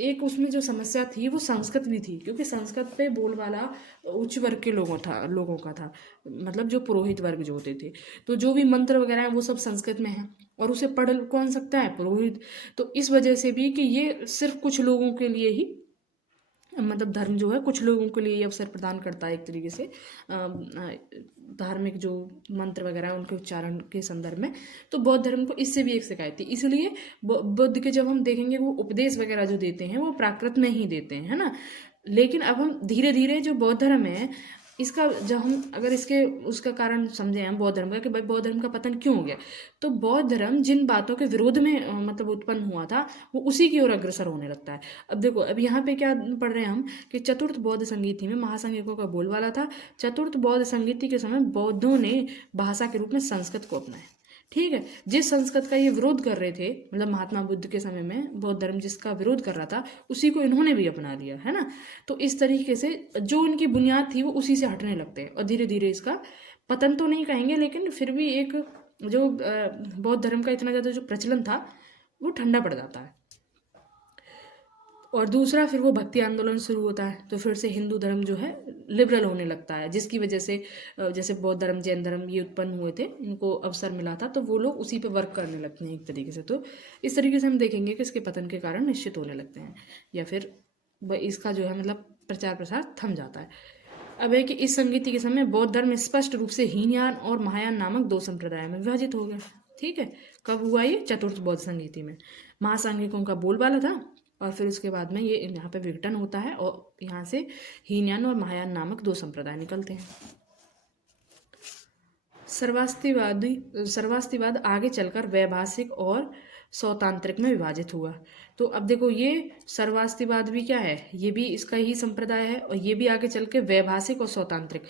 एक उसमें जो समस्या थी वो संस्कृत भी थी, क्योंकि संस्कृत पे बोलबाला उच्च वर्ग के लोगों का था, मतलब जो पुरोहित वर्ग जो होते थे। तो जो भी मंत्र वगैरह है वो सब संस्कृत में है और उसे पढ़ कौन सकता है? पुरोहित। तो इस वजह से भी कि ये सिर्फ कुछ लोगों के लिए ही, मतलब धर्म जो है कुछ लोगों के लिए ये अवसर प्रदान करता है एक तरीके से, धार्मिक जो मंत्र वगैरह है उनके उच्चारण के संदर्भ में। तो बौद्ध धर्म को इससे भी एक शिकायत थी, इसलिए बुद्ध के जब हम देखेंगे वो उपदेश वगैरह जो देते हैं वो प्राकृत में ही देते हैं, है ना। लेकिन अब हम धीरे धीरे जो बौद्ध धर्म है इसका, जब हम अगर इसके उसका कारण समझे हम बौद्ध धर्म का, कि भाई बौद्ध धर्म का पतन क्यों हो गया, तो बौद्ध धर्म जिन बातों के विरोध में मतलब उत्पन्न हुआ था वो उसी की ओर अग्रसर होने लगता है। अब देखो, अब यहाँ पे क्या पढ़ रहे हैं हम कि चतुर्थ बौद्ध संगीति में महासंघिकों का बोलबाला था। चतुर्थ बौद्ध संगीति के समय बौद्धों ने भाषा के रूप में संस्कृत को अपनाया। ठीक है, जिस संस्कृत का ये विरोध कर रहे थे, मतलब महात्मा बुद्ध के समय में बौद्ध धर्म जिसका विरोध कर रहा था उसी को इन्होंने भी अपना लिया, है ना। तो इस तरीके से जो उनकी बुनियाद थी वो उसी से हटने लगते हैं और धीरे धीरे इसका पतन तो नहीं कहेंगे, लेकिन फिर भी एक जो बौद्ध धर्म का इतना ज़्यादा जो प्रचलन था वो ठंडा पड़ जाता है। और दूसरा, फिर वो भक्ति आंदोलन शुरू होता है, तो फिर से हिंदू धर्म जो है लिबरल होने लगता है, जिसकी वजह से जैसे बौद्ध धर्म, जैन धर्म ये उत्पन्न हुए थे, इनको अवसर मिला था, तो वो लोग उसी पे वर्क करने लगते हैं एक तरीके से। तो इस तरीके से हम देखेंगे कि इसके पतन के कारण निश्चित होने लगते हैं, या फिर इसका जो है मतलब प्रचार प्रसार थम जाता है। अब है कि इस संगीति के समय बौद्ध धर्म स्पष्ट रूप से हीनयान और महायान नामक दो संप्रदाय में विभाजित हो गया। ठीक है, कब हुआ ये? चतुर्थ बौद्ध संगीति में। महासांघिकों का बोलबाला था और फिर उसके बाद में ये यहाँ पे विघटन होता है और यहाँ से हीनयान और महायान नामक दो संप्रदाय निकलते हैं। सर्वास्तिवाद आगे चलकर वैभाषिक और सौतांत्रिक में विभाजित हुआ। तो अब देखो, ये सर्वास्तिवाद भी क्या है? ये भी इसका ही संप्रदाय है और ये भी आगे चल के वैभाषिक और सौतांत्रिक।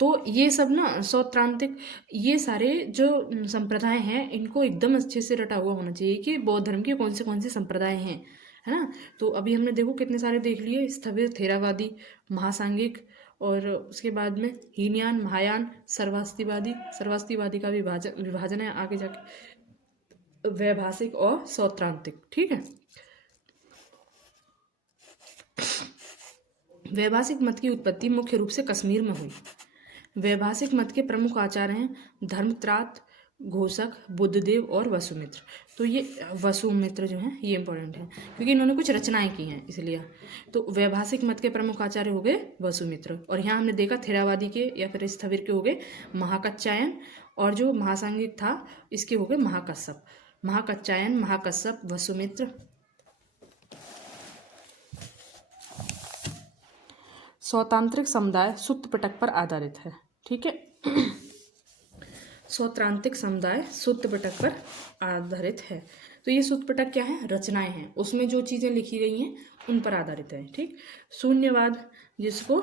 तो ये सब ना, सौतांत्रिक, ये सारे जो संप्रदाय हैं इनको एकदम अच्छे से रटा हुआ होना चाहिए कि बौद्ध धर्म के कौन से संप्रदाय हैं, है ना। तो अभी हमने देखो कितने सारे देख लिए, स्थविर, थेरावादी, महासांघिक, और उसके बाद में हीनयान, महायान, सर्वास्तिवादी का विभाजन है आगे जाके, वैभाषिक और सौत्रांतिक। ठीक है, वैभाषिक मत की उत्पत्ति मुख्य रूप से कश्मीर में हुई। वैभाषिक मत के प्रमुख आचार्य हैं धर्मत्रात, घोषक, बुद्धदेव और वसुमित्र। तो ये वसुमित्र जो हैं ये इंपॉर्टेंट है क्योंकि इन्होंने कुछ रचनाएं की हैं इसलिए। तो वैभाषिक मत के प्रमुख आचार्य हो गए वसुमित्र, और यहाँ हमने देखा थेरावादी के या फिर स्थविर के हो गए महाकच्चायन, और जो महासांघिक था इसके हो गए महाकश्यप। महाकच्चायन, महाकश्यप, वसुमित्र। सौतांत्रिक समुदाय सूत्र पिटक पर आधारित है। ठीक है, सौत्रांतिक समुदाय सूत्र पिटक पर आधारित है। तो ये सूत्र पिटक क्या है? रचनाएं हैं, उसमें जो चीज़ें लिखी गई हैं उन पर आधारित है। ठीक, शून्यवाद, जिसको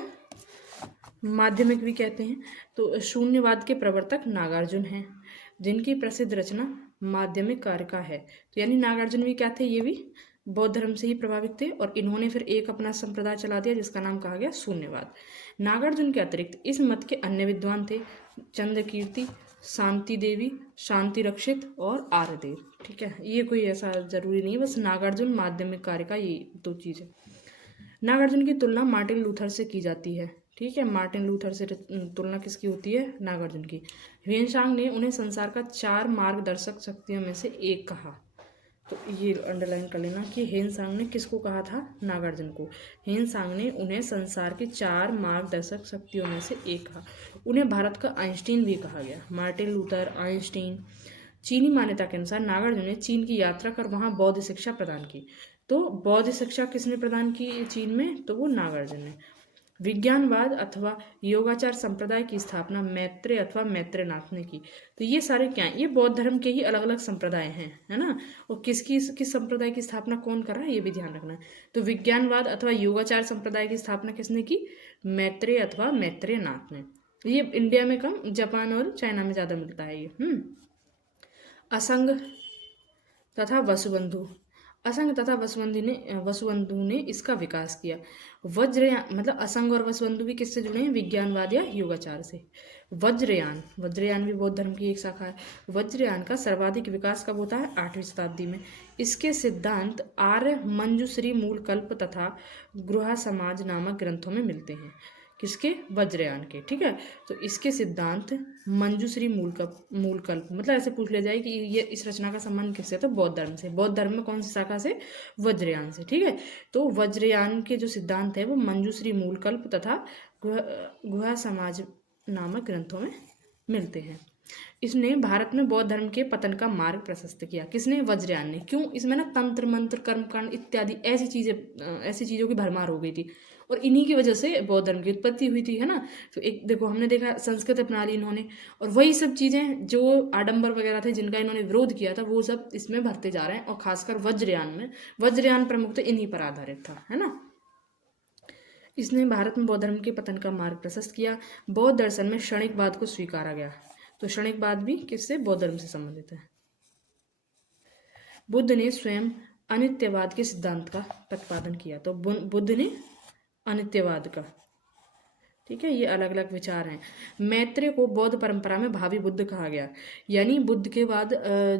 माध्यमिक भी कहते हैं, तो शून्यवाद के प्रवर्तक नागार्जुन हैं, जिनकी प्रसिद्ध रचना माध्यमिक कारिका है। तो यानी नागार्जुन भी क्या थे? ये भी बौद्ध धर्म से ही प्रभावित थे और इन्होंने फिर एक अपना संप्रदाय चला दिया जिसका नाम कहा गया शून्यवाद। नागार्जुन के अतिरिक्त इस मत के अन्य विद्वान थे चंद्रकीर्ति, शांति देवी, शांति रक्षित और आर्यदेव। ठीक है, ये कोई ऐसा जरूरी नहीं है, बस नागार्जुन, माध्यमिक कारिका, ये दो चीज़ है। नागार्जुन की तुलना मार्टिन लूथर से की जाती है। ठीक है, मार्टिन लूथर से तुलना किसकी होती है? नागार्जुन की। ह्वेनसांग ने उन्हें संसार का 4 मार्गदर्शक शक्तियों में से एक कहा। तो ये अंडरलाइन कर लेना कि हेनसांग ने किसको कहा था, नागार्जुन को। हेनसांग ने उन्हें संसार की 4 मार्गदर्शक शक्तियों में से एक कहा। उन्हें भारत का आइंस्टीन भी कहा गया। Martin Luther, Einstein. चीनी मान्यता के अनुसार नागार्जुन ने चीन की यात्रा कर वहां बौद्ध शिक्षा प्रदान की। तो बौद्ध शिक्षा किसने प्रदान की चीन में, तो वो नागार्जुन ने। विज्ञानवाद अथवा योगाचार संप्रदाय की स्थापना मैत्रेय अथवा मैत्रेयनाथ ने की। तो ये सारे क्या हैं, ये बौद्ध धर्म के ही अलग अलग संप्रदाय हैं, है ना। और किस संप्रदाय की स्थापना कौन कर रहा है, ये भी ध्यान रखना है। तो विज्ञानवाद अथवा योगाचार संप्रदाय की स्थापना किसने की, मैत्रेय अथवा मैत्रेयनाथ ने। ये इंडिया में कम, जापान और चाइना में ज्यादा मिलता है ये। असंग तथा वसुबंधु। असंग तथा वसुबंधु ने इसका विकास किया। वज्रयान, मतलब असंग और वसुबंधु भी किससे जुड़े हैं, विज्ञानवाद या योगाचार से। वज्रयान भी बौद्ध धर्म की एक शाखा है। वज्रयान का सर्वाधिक विकास कब होता है, 8वीं शताब्दी में। इसके सिद्धांत आर्य मंजूश्री मूलकल्प तथा गृह समाज नामक ग्रंथों में मिलते हैं। किसके, वज्रयान के, ठीक है। तो इसके सिद्धांत मंजूश्री मूलकल्प, मतलब ऐसे पूछ लिया जाए कि ये इस रचना का संबंध किससे, तो बौद्ध धर्म से। बौद्ध धर्म में कौन सी शाखा से, वज्रयान से, ठीक है। तो वज्रयान के जो सिद्धांत है वो मंजूश्री मूलकल्प तथा गुहा समाज नामक ग्रंथों में मिलते हैं। इसने भारत में बौद्ध धर्म के पतन का मार्ग प्रशस्त किया। किसने, वज्रयान ने। क्यों, इसमें ना तंत्र मंत्र कर्मकांड इत्यादि ऐसी चीज़ों की भरमार हो गई थी, और इन्हीं की वजह से बौद्ध धर्म की उत्पत्ति हुई थी, है ना। तो एक देखो, हमने देखा संस्कृत अपना ली इन्होंने, और वही सब चीज़ें जो आडंबर वगैरह थे जिनका इन्होंने विरोध किया था, वो सब इसमें भरते जा रहे हैं। और खासकर वज्रयान में, वज्रयान प्रमुख तो इन्हीं पर आधारित था, है ना। इसने भारत में बौद्ध धर्म के पतन का मार्ग प्रशस्त किया। बौद्ध दर्शन में क्षणिकवाद को स्वीकारा गया। तो क्षणिकवाद भी किससे, बौद्ध धर्म से संबंधित है। बुद्ध ने स्वयं अनित्यवाद के सिद्धांत का प्रतिपादन किया। तो बुद्ध ने अनित्यवाद का, ठीक है, ये अलग अलग विचार हैं। मैत्रेय को बौद्ध परंपरा में भावी बुद्ध कहा गया। यानी बुद्ध के बाद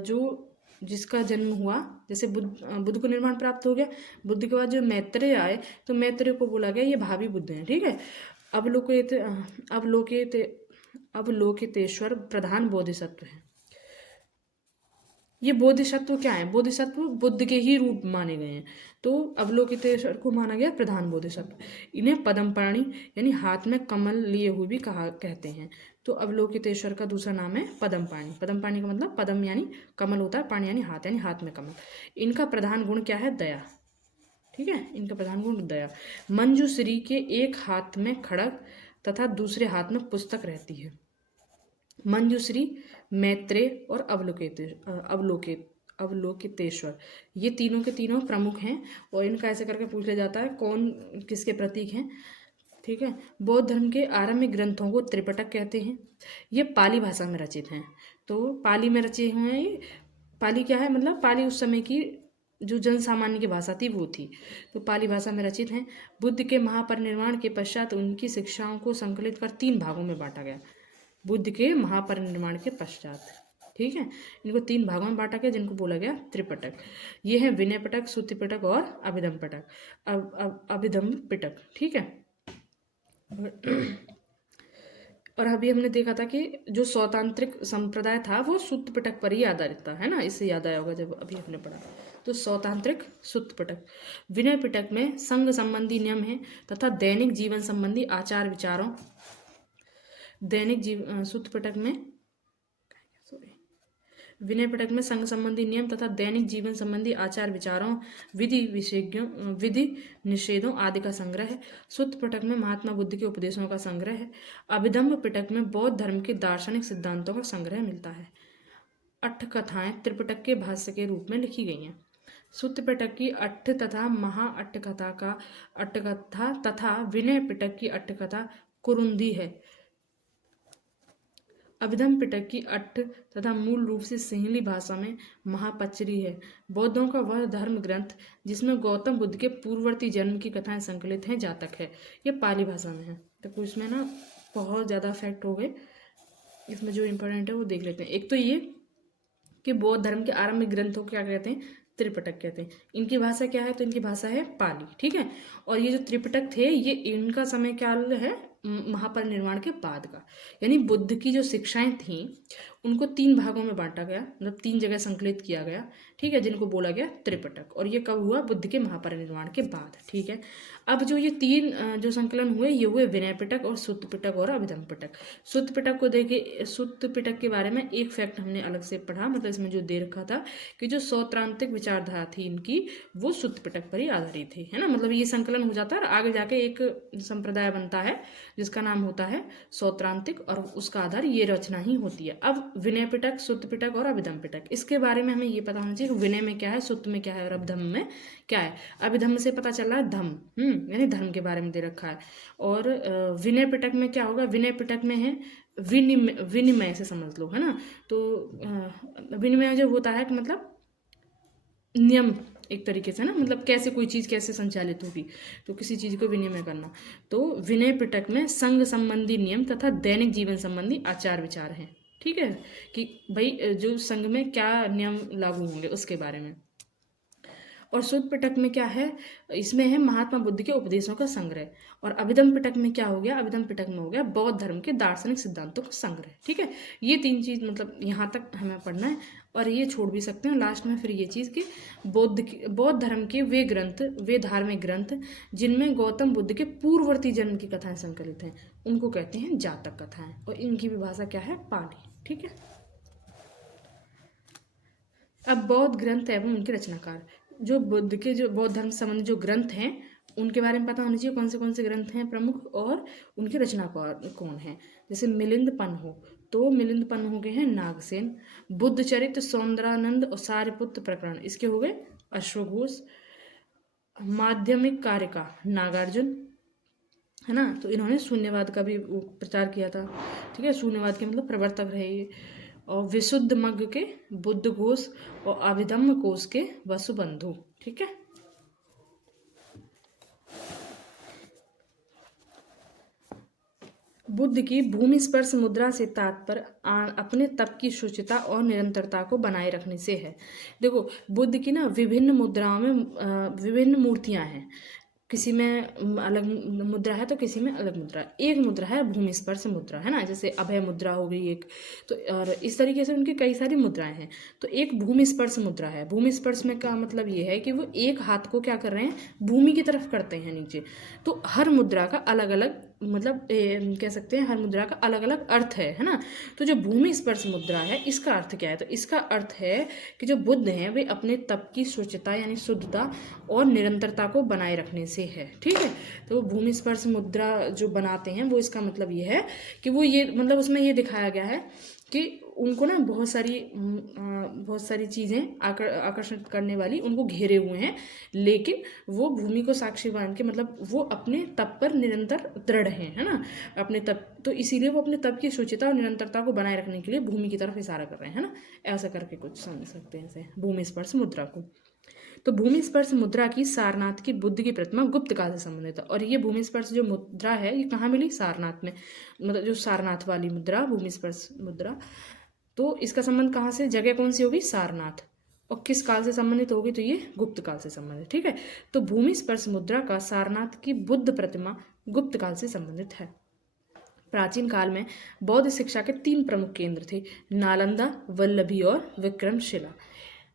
जो जिसका जन्म हुआ, जैसे बुद्ध को निर्माण प्राप्त हो गया, बुद्ध के बाद जो मैत्रेय आए, तो मैत्रेय को बोला गया ये भावी बुद्ध हैं, ठीक है। अवलोकितेश्वर प्रधान बोधिसत्व है। ये बोधिसत्व क्या है, बोधिसत्व बुद्ध के ही रूप माने गए हैं। तो अवलोकितेश्वर को माना गया प्रधान बोधिसत्व। इन्हें पद्मपाणि यानी हाथ में कमल लिए हुए भी कहते हैं। तो अवलोकितेश्वर का दूसरा नाम है पद्मपाणि। पद्मपाणि का मतलब पद्म यानी कमल होता है, पाणि यानी हाथ में कमल। इनका प्रधान गुण क्या है, दया, ठीक है। इनका प्रधान गुण दया। मंजूश्री के एक हाथ में खड़ग तथा दूसरे हाथ में पुस्तक रहती है। मंजूश्री, मैत्रेय और अवलोकितेश्वर, ये तीनों के तीनों प्रमुख हैं, और इनका ऐसे करके पूछ लिया जाता है कौन किसके प्रतीक हैं, ठीक है। बौद्ध धर्म के आरंभिक ग्रंथों को त्रिपिटक कहते हैं। ये पाली भाषा में रचित हैं। तो पाली में रचे हुए हैं ये। पाली क्या है, मतलब पाली उस समय की जो जन सामान्य की भाषा थी वो थी। तो पाली भाषा में रचित हैं। बुद्ध के महापरिनिर्वाण के पश्चात उनकी शिक्षाओं को संकलित कर 3 भागों में बांटा गया। बुद्ध के महापरिनिर्वाण के पश्चात, ठीक है, इनको 3 भागों में बांटा गया, जिनको बोला गया त्रिपिटक। ये है विनय पिटक, सूत्र पिटक और अभिधम्म पिटक। अभिधम्म पिटक, ठीक है। और अभी हमने देखा था कि जो सौतांत्रिक संप्रदाय था वो सूत्र पिटक पर ही आधारित था, है ना। इससे याद आया होगा जब अभी हमने पढ़ा। तो सौतांत्रिक सूत्र पिटक। विनय पिटक में संघ संबंधी नियम है तथा दैनिक जीवन संबंधी आचार विचारों, सूत्र पिटक में, विनय पिटक में संघ संबंधी नियम तथा दैनिक जीवन संबंधी आचार विचारों, विधि निषेधों आदि का संग्रह है। सूत्र पिटक में महात्मा बुद्ध के उपदेशों का संग्रह है। अभिधम्म पिटक में बौद्ध धर्म के दार्शनिक सिद्धांतों का संग्रह मिलता है। अट्ठ कथाएं त्रिपिटक के भाष्य के रूप में लिखी गई हैं। सूत्र पिटक की अट्ठ तथा महा अट्ठकथा तथा विनय पिटक की अट्ठकथा कुरुंदी है। अभिधम्म पिटक की अट्ठ तथा मूल रूप से सिंहली भाषा में महापचरी है। बौद्धों का वह धर्म ग्रंथ जिसमें गौतम बुद्ध के पूर्ववर्ती जन्म की कथाएं संकलित हैं, जातक है। ये पाली भाषा में है। तो इसमें ना बहुत ज़्यादा फैक्ट हो गए, इसमें जो इम्पोर्टेंट है वो देख लेते हैं। एक तो ये कि बौद्ध धर्म के आरंभिक ग्रंथों को क्या कहते हैं, त्रिपिटक कहते हैं। इनकी भाषा क्या है, तो इनकी भाषा है पाली, ठीक है। और ये जो त्रिपिटक थे ये इनका समय काल है महापरिनिर्वाण के बाद का। यानी बुद्ध की जो शिक्षाएं थीं उनको 3 भागों में बांटा गया, मतलब 3 जगह संकलित किया गया, ठीक है, जिनको बोला गया त्रिपिटक। और ये कब हुआ? बुद्ध के महापरिनिर्वाण के बाद, ठीक है। अब जो ये 3 जो संकलन हुए, ये हुए विनय पिटक और सुत्त पिटक और अभिधम्म पिटक। सुत्त पिटक को देखिए, सुत्त पिटक के बारे में एक फैक्ट हमने अलग से पढ़ा, मतलब इसमें जो दे रखा था कि जो सौत्रांतिक विचारधारा थी इनकी, वो सुत्त पिटक पर ही आधारित थी, है ना। मतलब ये संकलन हो जाता है और आगे जाके एक संप्रदाय बनता है जिसका नाम होता है सौत्रांतिक, और उसका आधार ये रचना ही होती है। अब विनय पिटक, सुत्त पिटक और अभिधम्म पिटक, इसके बारे में हमें ये पता होना चाहिए कि विनय में क्या है, सुत्त में क्या है और अभिधम्म में क्या है। अभिधम्म से पता चल रहा है धम्म, यानी धर्म के बारे में दे रखा है। और विनय पिटक में क्या होगा? विनय पिटक में है विनिमय से समझ लो, है ना। तो विनिमय जो होता है कि मतलब नियम एक तरीके से ना, मतलब कैसे कोई चीज़ कैसे संचालित होगी, तो किसी चीज़ को विनिमय करना। तो विनय पिटक में संघ संबंधी नियम तथा दैनिक जीवन संबंधी आचार विचार हैं, ठीक है, कि भाई जो संघ में क्या नियम लागू होंगे उसके बारे में। और सुत्त पिटक में क्या है? इसमें है महात्मा बुद्ध के उपदेशों का संग्रह। और अभिधम्म पिटक में क्या हो गया? अभिधम्म पिटक में हो गया बौद्ध धर्म के दार्शनिक सिद्धांतों का संग्रह, ठीक है। ये 3 चीज़ मतलब यहाँ तक हमें पढ़ना है, और ये छोड़ भी सकते हैं लास्ट में फिर ये चीज़ कि बौद्ध धर्म के वे ग्रंथ, वे धार्मिक ग्रंथ जिनमें गौतम बुद्ध के पूर्ववर्ती जन्म की कथाएं संकलित हैं, उनको कहते हैं जातक कथाएं, और इनकी भी भाषा क्या है? पाली, ठीक है। अब बौद्ध ग्रंथ एवं उनके रचनाकार, जो बुद्ध के जो बौद्ध धर्म संबंधी जो ग्रंथ हैं उनके बारे में पता होना चाहिए, कौन से ग्रंथ हैं प्रमुख और उनके रचनाकार कौन हैं। जैसे मिलिंद पन्ह, तो मिलिंद पन्ह हो गए हैं नागसेन। बुद्ध चरित्र, सौंदरानंद और सारिपुत्र प्रकरण, इसके हो गए अश्वघोष। माध्यमिक कारिका नागार्जुन, है ना, तो इन्होंने शून्यवाद का भी प्रचार किया था, ठीक है, शून्यवाद के मतलब प्रवर्तक रहे ये। और विशुद्ध मग्ग के बुद्ध घोष और अभिधम्म कोश के वसुबंधु, ठीक है। बुद्ध की भूमि स्पर्श मुद्रा से तात्पर्य अपने तप की शुचिता और निरंतरता को बनाए रखने से है। देखो बुद्ध की ना विभिन्न मुद्राओं में विभिन्न मूर्तियां हैं, किसी में अलग मुद्रा है तो किसी में अलग मुद्रा है। एक मुद्रा है भूमि स्पर्श मुद्रा, है ना, जैसे अभय मुद्रा हो गई एक, तो और इस तरीके से उनकी कई सारी मुद्राएं हैं। तो एक भूमि स्पर्श मुद्रा है। भूमि स्पर्श में का मतलब ये है कि वो एक हाथ को क्या कर रहे हैं? भूमि की तरफ करते हैं नीचे। तो हर मुद्रा का अलग अलग मतलब कह सकते हैं हर मुद्रा का अलग अलग अर्थ है ना। तो जो भूमि स्पर्श मुद्रा है इसका अर्थ क्या है? तो इसका अर्थ है कि जो बुद्ध हैं वे अपने तप की स्वच्छता यानी शुद्धता और निरंतरता को बनाए रखने से है, ठीक है। तो भूमि स्पर्श मुद्रा जो बनाते हैं वो इसका मतलब ये है कि वो ये मतलब उसमें ये दिखाया गया है कि उनको ना बहुत सारी चीज़ें आकर्षित करने वाली उनको घेरे हुए हैं, लेकिन वो भूमि को साक्षी मान के मतलब वो अपने तप पर निरंतर दृढ़ हैं, है ना, अपने तप। तो इसीलिए वो अपने तप की शुचिता और निरंतरता को बनाए रखने के लिए भूमि की तरफ इशारा कर रहे हैं, है ना। ऐसा करके कुछ समझ सकते हैं ऐसे भूमि स्पर्श मुद्रा को। तो भूमि स्पर्श मुद्रा की सारनाथ की बुद्ध की प्रतिमा गुप्त काल से संबंधित है। और ये भूमि स्पर्श जो मुद्रा है ये कहाँ मिली? सारनाथ में, मतलब जो सारनाथ वाली मुद्रा भूमि स्पर्श मुद्रा, तो इसका संबंध कहाँ से? जगह कौन सी होगी? सारनाथ। और किस काल से संबंधित होगी? तो ये गुप्त काल से संबंधित, ठीक है। तो भूमि स्पर्श मुद्रा का सारनाथ की बुद्ध प्रतिमा गुप्त काल से संबंधित है। प्राचीन काल में बौद्ध शिक्षा के 3 प्रमुख केंद्र थे, नालंदा, वल्लभी और विक्रमशिला।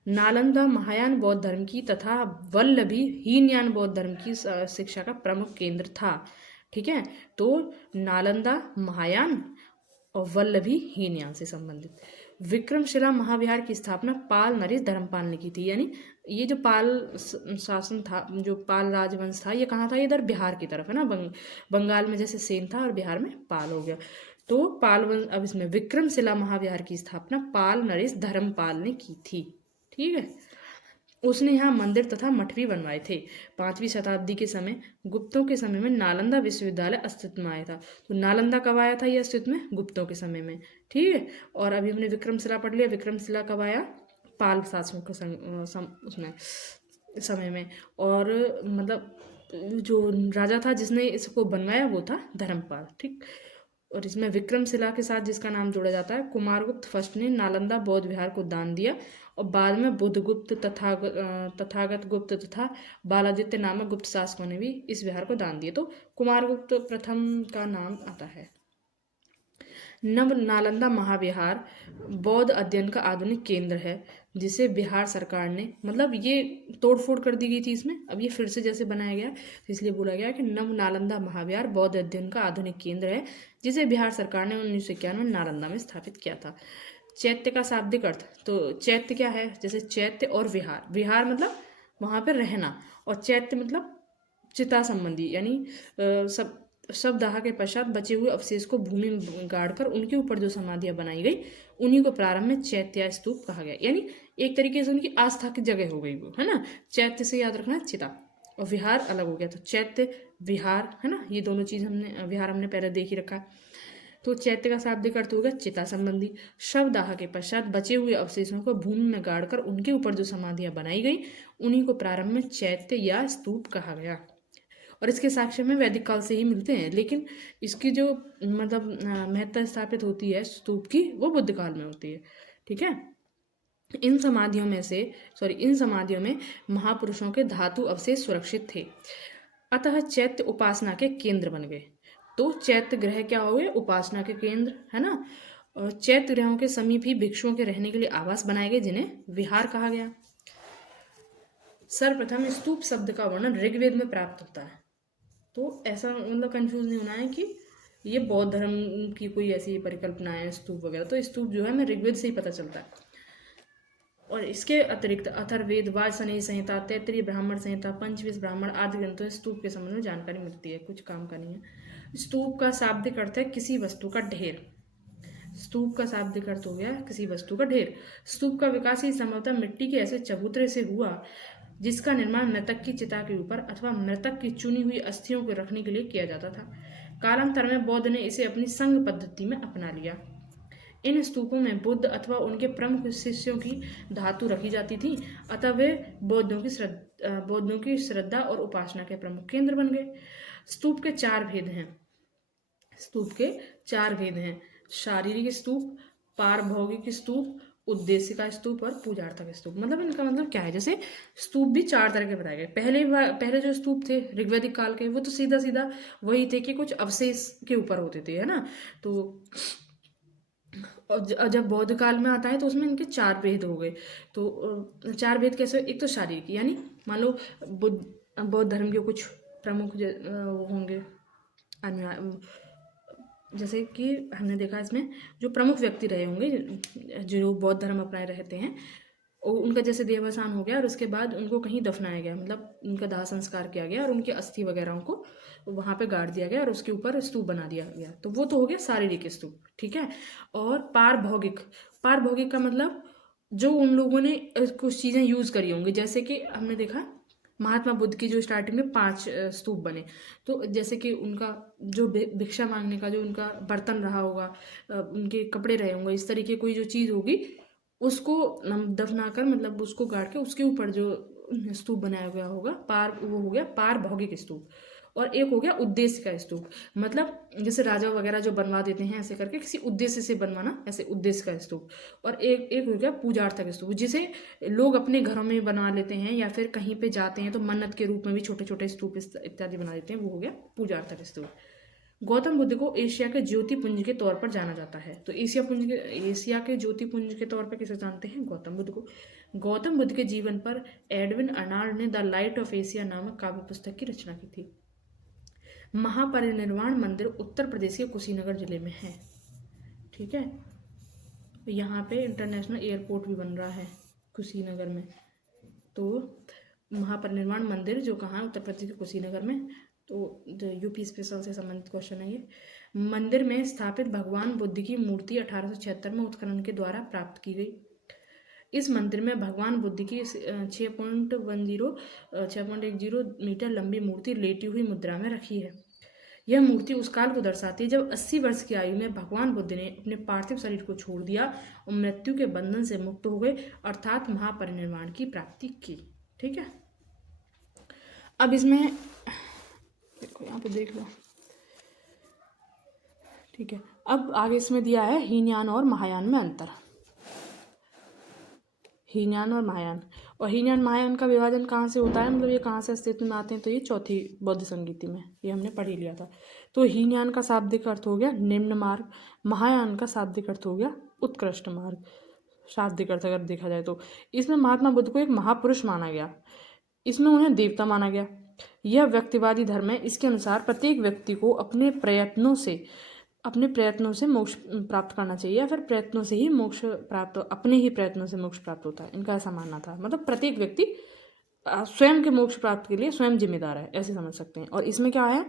नालंदा महायान बौद्ध धर्म की तथा वल्लभी हीनयान बौद्ध धर्म की शिक्षा का प्रमुख केंद्र था, ठीक है। तो नालंदा महायान और वल्लभी हीनयान से संबंधित। विक्रमशिला महाविहार की स्थापना पाल नरेश धर्मपाल ने की थी। यानी ये जो पाल शासन था, जो पाल राजवंश था, ये कहाँ था? इधर बिहार की तरफ, है ना, बंगाल में जैसे सेन था और बिहार में पाल हो गया। तो पाल वंश, अब इसमें विक्रमशिला महाविहार की स्थापना पाल नरेश धर्मपाल ने की थी, ठीक है। उसने यहाँ मंदिर तथा मठ भी बनवाए थे। 5वीं शताब्दी के समय, गुप्तों के समय में नालंदा विश्वविद्यालय अस्तित्व में आया था। तो नालंदा कब आया था ये अस्तित्व में? गुप्तों के समय में, ठीक है। और अभी हमने विक्रमशिला पढ़ लिया, विक्रमशिला कब आया? पाल शासकों के उसमें समय में। और मतलब जो राजा था जिसने इसको बनवाया वो था धर्मपाल, ठीक। और इसमें विक्रमशिला के साथ जिसका नाम जोड़ा जाता है कुमारगुप्त फर्स्ट ने नालंदा बौद्ध विहार को दान दिया और बाद में बुद्धगुप्त, तथागत गुप्त तथा बालादित्य नामक गुप्त शासकों ने भी इस विहार को दान दिए। तो कुमारगुप्त प्रथम का नाम आता है। नव नालंदा महाविहार बौद्ध अध्ययन का आधुनिक केंद्र है, जिसे बिहार सरकार ने, मतलब ये तोड़फोड़ कर दी गई थी इसमें, अब ये फिर से जैसे बनाया गया, तो इसलिए बोला गया कि नव नालंदा महाविहार बौद्ध अध्ययन का आधुनिक केंद्र है, जिसे बिहार सरकार ने 1991 में नालंदा में स्थापित किया था। चैत्य का शाब्दिक अर्थ, तो चैत्य क्या है, जैसे चैत्य और विहार, विहार मतलब वहाँ पर रहना, और चैत्य मतलब चिता संबंधी, यानी सब शवदाह के पश्चात बचे हुए अवशेष को भूमि में गाड़कर उनके ऊपर जो समाधियां बनाई गई, उन्हीं को प्रारंभ में चैत्य या स्तूप कहा गया। यानी एक तरीके से उनकी आस्था की जगह हो गई वो, है ना। चैत्य से याद रखना चिता, और विहार अलग हो गया, तो चैत्य विहार, है ना, ये दोनों चीज हमने, विहार हमने पहले देख ही रखा है। तो चैत्य का शाब्दिक अर्थ हो गया चिता संबंधी। शवदाह के पश्चात बचे हुए अवशेषों को भूमि में गाड़कर उनके ऊपर जो समाधियां बनाई गई, उन्हीं को प्रारंभ में चैत्य या स्तूप कहा गया। और इसके साक्ष्य में वैदिक काल से ही मिलते हैं, लेकिन इसकी जो मतलब महत्ता स्थापित होती है स्तूप की, वो बुद्ध काल में होती है। ठीक है। इन समाधियों में महापुरुषों के धातु अवशेष सुरक्षित थे, अतः चैत्य उपासना के केंद्र बन गए। तो चैत्य ग्रह क्या हो गए, उपासना के केंद्र, है ना। और चैत्य ग्रहों के समीप ही भिक्षुओं के रहने के लिए आवास बनाए गए, जिन्हें विहार कहा गया। सर्वप्रथम स्तूप शब्द का वर्णन ऋग्वेद में प्राप्त होता है। तो ऐसा मतलब कंफ्यूज नहीं होना है कि ये बौद्ध धर्म की कोई ऐसी परिकल्पना है स्तूप वगैरह, तो स्तूप जो है हमें ऋग्वेद से ही पता चलता है। और इसके अतिरिक्त अथर्ववेद, वाजसनेयी संहिता, तैत्तिरीय ब्राह्मण संहिता, पंचविंश ब्राह्मण आदि ग्रंथों से स्तूप के संबंध में जानकारी मिलती है, कुछ काम का नहीं है। स्तूप का शाब्दिक अर्थ है किसी वस्तु का ढेर। स्तूप का शाब्दिक अर्थ हो गया किसी वस्तु का ढेर। स्तूप का विकास ही संभवतः मिट्टी के ऐसे चबूतरे से हुआ जिसका निर्माण मृतक की चिता के ऊपर अथवा मृतक की चुनी हुई अस्थियों को रखने के लिए किया जाता था। कालांतर में बौद्ध ने इसे अपनी संघ पद्धति में अपना लिया। इन स्तूपों में बुद्ध अथवा उनके प्रमुख शिष्यों की धातु रखी जाती थी, अतः वे बौद्धों की श्रद्धा और उपासना के प्रमुख केंद्र बन गए। स्तूप के चार भेद हैं। शारीरिक स्तूप, पारभौगिक स्तूप, उद्देश्य का स्तूप और पूजार्थक स्तूप। मतलब इनका मतलब क्या है, जैसे स्तूप भी चार तरह के बताए गए। पहले जो स्तूप थे ऋग्वैदिक काल के, वो तो सीधा सीधा वही थे कि कुछ अवशेष के ऊपर होते थे, है ना। तो और जब बौद्ध काल में आता है तो उसमें इनके चार भेद हो गए। तो चार भेद कैसे, एक तो शारीरिक, यानी मान लो बौद्ध धर्म के कुछ प्रमुख होंगे, जैसे कि हमने देखा इसमें जो प्रमुख व्यक्ति रहे होंगे जो बौद्ध धर्म अपनाए रहते हैं, उनका जैसे देहावसान हो गया और उसके बाद उनको कहीं दफनाया गया, मतलब उनका दाह संस्कार किया गया और उनकी अस्थि वगैरह को वहाँ पे गाड़ दिया गया और उसके ऊपर स्तूप बना दिया गया, तो वो तो हो गया शारीरिक स्तूप। ठीक है। और पारभौगिक का मतलब जो उन लोगों ने कुछ चीज़ें यूज़ करी होंगी, जैसे कि हमने देखा महात्मा बुद्ध की जो स्टार्टिंग में 5 स्तूप बने, तो जैसे कि उनका जो भिक्षा मांगने का जो उनका बर्तन रहा होगा, उनके कपड़े रहे होंगे, इस तरीके कोई जो चीज़ होगी उसको दफनाकर, मतलब उसको गाड़ के उसके ऊपर जो स्तूप बनाया गया होगा, वो हो गया पारभौगिक स्तूप। और एक हो गया उद्देश्य का स्तूप, मतलब जैसे राजा वगैरह जो बनवा देते हैं ऐसे करके किसी उद्देश्य से बनवाना, ऐसे उद्देश्य का स्तूप। और एक हो गया पूजार्थक स्तूप, जिसे लोग अपने घरों में बनवा लेते हैं या फिर कहीं पे जाते हैं तो मन्नत के रूप में भी छोटे छोटे स्तूप इत्यादि बना देते हैं, वो हो गया पूजार्थक स्तूप। गौतम बुद्ध को एशिया के ज्योतिपुंज के तौर पर जाना जाता है। तो एशिया के ज्योतिपुंज के तौर पर किसे जानते हैं, गौतम बुद्ध को। गौतम बुद्ध के जीवन पर एडविन अर्नाल्ड ने द लाइट ऑफ एशिया नामक काव्य पुस्तक की रचना की थी। महापरिनिर्वाण मंदिर उत्तर प्रदेश के कुशीनगर जिले में है। ठीक है। यहाँ पे इंटरनेशनल एयरपोर्ट भी बन रहा है कुशीनगर में। तो महापरिनिर्वाण मंदिर जो कहाँ है, उत्तर प्रदेश के कुशीनगर में। तो यूपी स्पेशल से संबंधित क्वेश्चन है ये। मंदिर में स्थापित भगवान बुद्ध की मूर्ति 1876 में उत्खनन के द्वारा प्राप्त की गई। इस मंदिर में भगवान बुद्ध की 6.10 मीटर लंबी मूर्ति लेटी हुई मुद्रा में रखी है। यह मूर्ति उस काल को दर्शाती है जब 80 वर्ष की आयु में भगवान बुद्ध ने अपने पार्थिव शरीर को छोड़ दिया और मृत्यु के बंधन से मुक्त हो गए, अर्थात महापरिनिर्वाण की प्राप्ति की। ठीक है। अब इसमें देखो, यहाँ पे देख लो। ठीक है। अब आगे इसमें दिया है हीनयान और महायान में अंतर। हीनयान और महायान। और हीनयान महायान का विभाजन कहाँ से होता है, मतलब ये कहाँ से अस्तित्व में आते हैं, तो ये चौथी बौद्ध संगीति में, ये हमने पढ़ ही लिया था। तो हीनयान का शाब्दिक अर्थ हो गया निम्न मार्ग, महायान का शाब्दिक अर्थ हो गया उत्कृष्ट मार्ग, शाब्दिक अर्थ अगर देखा जाए तो। इसमें महात्मा बुद्ध को एक महापुरुष माना गया, इसमें उन्हें देवता माना गया। यह व्यक्तिवादी धर्म है। इसके अनुसार प्रत्येक व्यक्ति को अपने प्रयत्नों से मोक्ष प्राप्त करना चाहिए, या फिर प्रयत्नों से ही मोक्ष प्राप्त, अपने ही प्रयत्नों से मोक्ष प्राप्त होता है, इनका ऐसा मानना था। मतलब प्रत्येक व्यक्ति स्वयं के मोक्ष प्राप्त के लिए स्वयं जिम्मेदार है, ऐसे समझ सकते हैं। और इसमें क्या है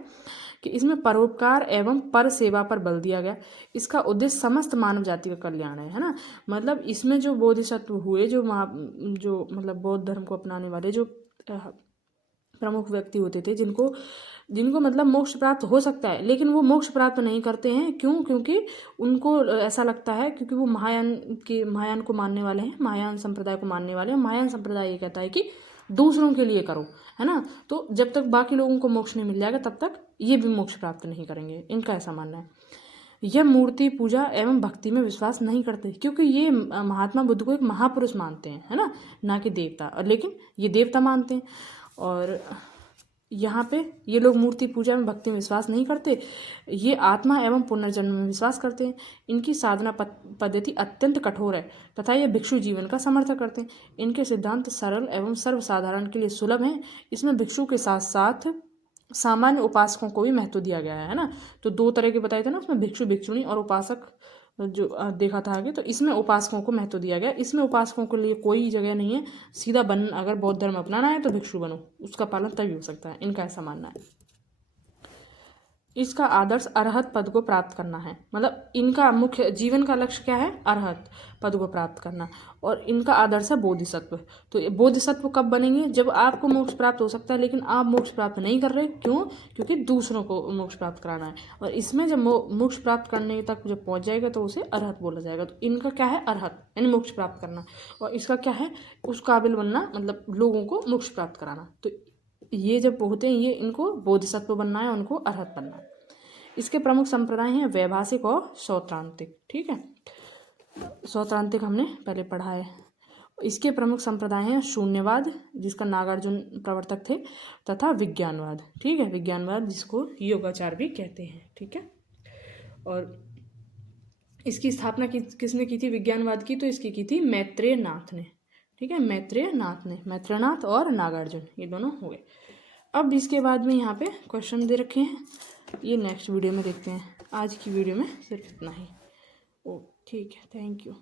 कि इसमें परोपकार एवं पर सेवा पर बल दिया गया। इसका उद्देश्य समस्त मानव जाति का कल्याण है ना। मतलब इसमें जो बोधिसत्व हुए, जो मतलब बौद्ध धर्म को अपनाने वाले जो प्रमुख व्यक्ति होते थे, जिनको मतलब मोक्ष प्राप्त हो सकता है, लेकिन वो मोक्ष प्राप्त नहीं करते हैं। क्यों? क्योंकि उनको ऐसा लगता है, क्योंकि वो महायान को मानने वाले हैं, महायान संप्रदाय को मानने वाले हैं। महायान संप्रदाय ये कहता है कि दूसरों के लिए करो, है ना। तो जब तक बाकी लोगों को मोक्ष नहीं मिल जाएगा तब तक ये भी मोक्ष प्राप्त नहीं करेंगे, इनका ऐसा मानना है। यह मूर्ति पूजा एवं भक्ति में विश्वास नहीं करते, क्योंकि ये महात्मा बुद्ध को एक महापुरुष मानते हैं, है ना कि देवता। और लेकिन ये देवता मानते हैं। और यहाँ पे ये लोग मूर्ति पूजा में भक्ति में विश्वास नहीं करते, ये आत्मा एवं पुनर्जन्म में विश्वास करते हैं। इनकी साधना पद्धति अत्यंत कठोर है तथा ये भिक्षु जीवन का समर्थन करते हैं। इनके सिद्धांत सरल एवं सर्वसाधारण के लिए सुलभ हैं। इसमें भिक्षु के साथ साथ सामान्य उपासकों को भी महत्व दिया गया है ना। तो दो तरह के बताए थे ना, उसमें भिक्षु भिक्षुणी और उपासक जो देखा था आगे। तो इसमें उपासकों को महत्व दिया गया। इसमें उपासकों के लिए कोई जगह नहीं है, सीधा अगर बौद्ध धर्म अपनाना है तो भिक्षु बनो, उसका पालन तभी हो सकता है, इनका ऐसा मानना है। इसका आदर्श अरहत पद को प्राप्त करना है। मतलब इनका मुख्य जीवन का लक्ष्य क्या है? अरहत पद को प्राप्त करना। और इनका आदर्श है बोधिसत्व। तो ये बोधिसत्व कब बनेंगे? जब आपको मोक्ष प्राप्त हो सकता है लेकिन आप मोक्ष प्राप्त नहीं कर रहे। क्यों? क्योंकि दूसरों को मोक्ष प्राप्त कराना है। और इसमें जब मोक्ष प्राप्त करने तक जब पहुंच जाएगा तो उसे अरहत बोला जाएगा। तो इनका क्या है? अरहत यानी मोक्ष प्राप्त करना। और इसका क्या है? उस काबिल बनना, मतलब लोगों को मोक्ष प्राप्त कराना। तो ये जब होते हैं, ये इनको बोधिसत्व बनना है, उनको अरहत बनना है। इसके प्रमुख संप्रदाय हैं वैभाषिक और सौत्रांतिक। ठीक है, सौत्रांतिक हमने पहले पढ़ा है। इसके प्रमुख संप्रदाय हैं शून्यवाद, जिसका नागार्जुन प्रवर्तक थे, तथा विज्ञानवाद। ठीक है, विज्ञानवाद जिसको योगाचार भी कहते हैं। ठीक है, और इसकी स्थापना किसने की थी विज्ञानवाद की? तो इसकी की थी मैत्रेय नाथ ने। ठीक है, मैत्रेयनाथ और नागार्जुन, ये दोनों हो गए। अब इसके बाद में यहाँ पे क्वेश्चन दे रखे हैं, ये नेक्स्ट वीडियो में देखते हैं। आज की वीडियो में सिर्फ इतना ही। ओ ठीक है, थैंक यू।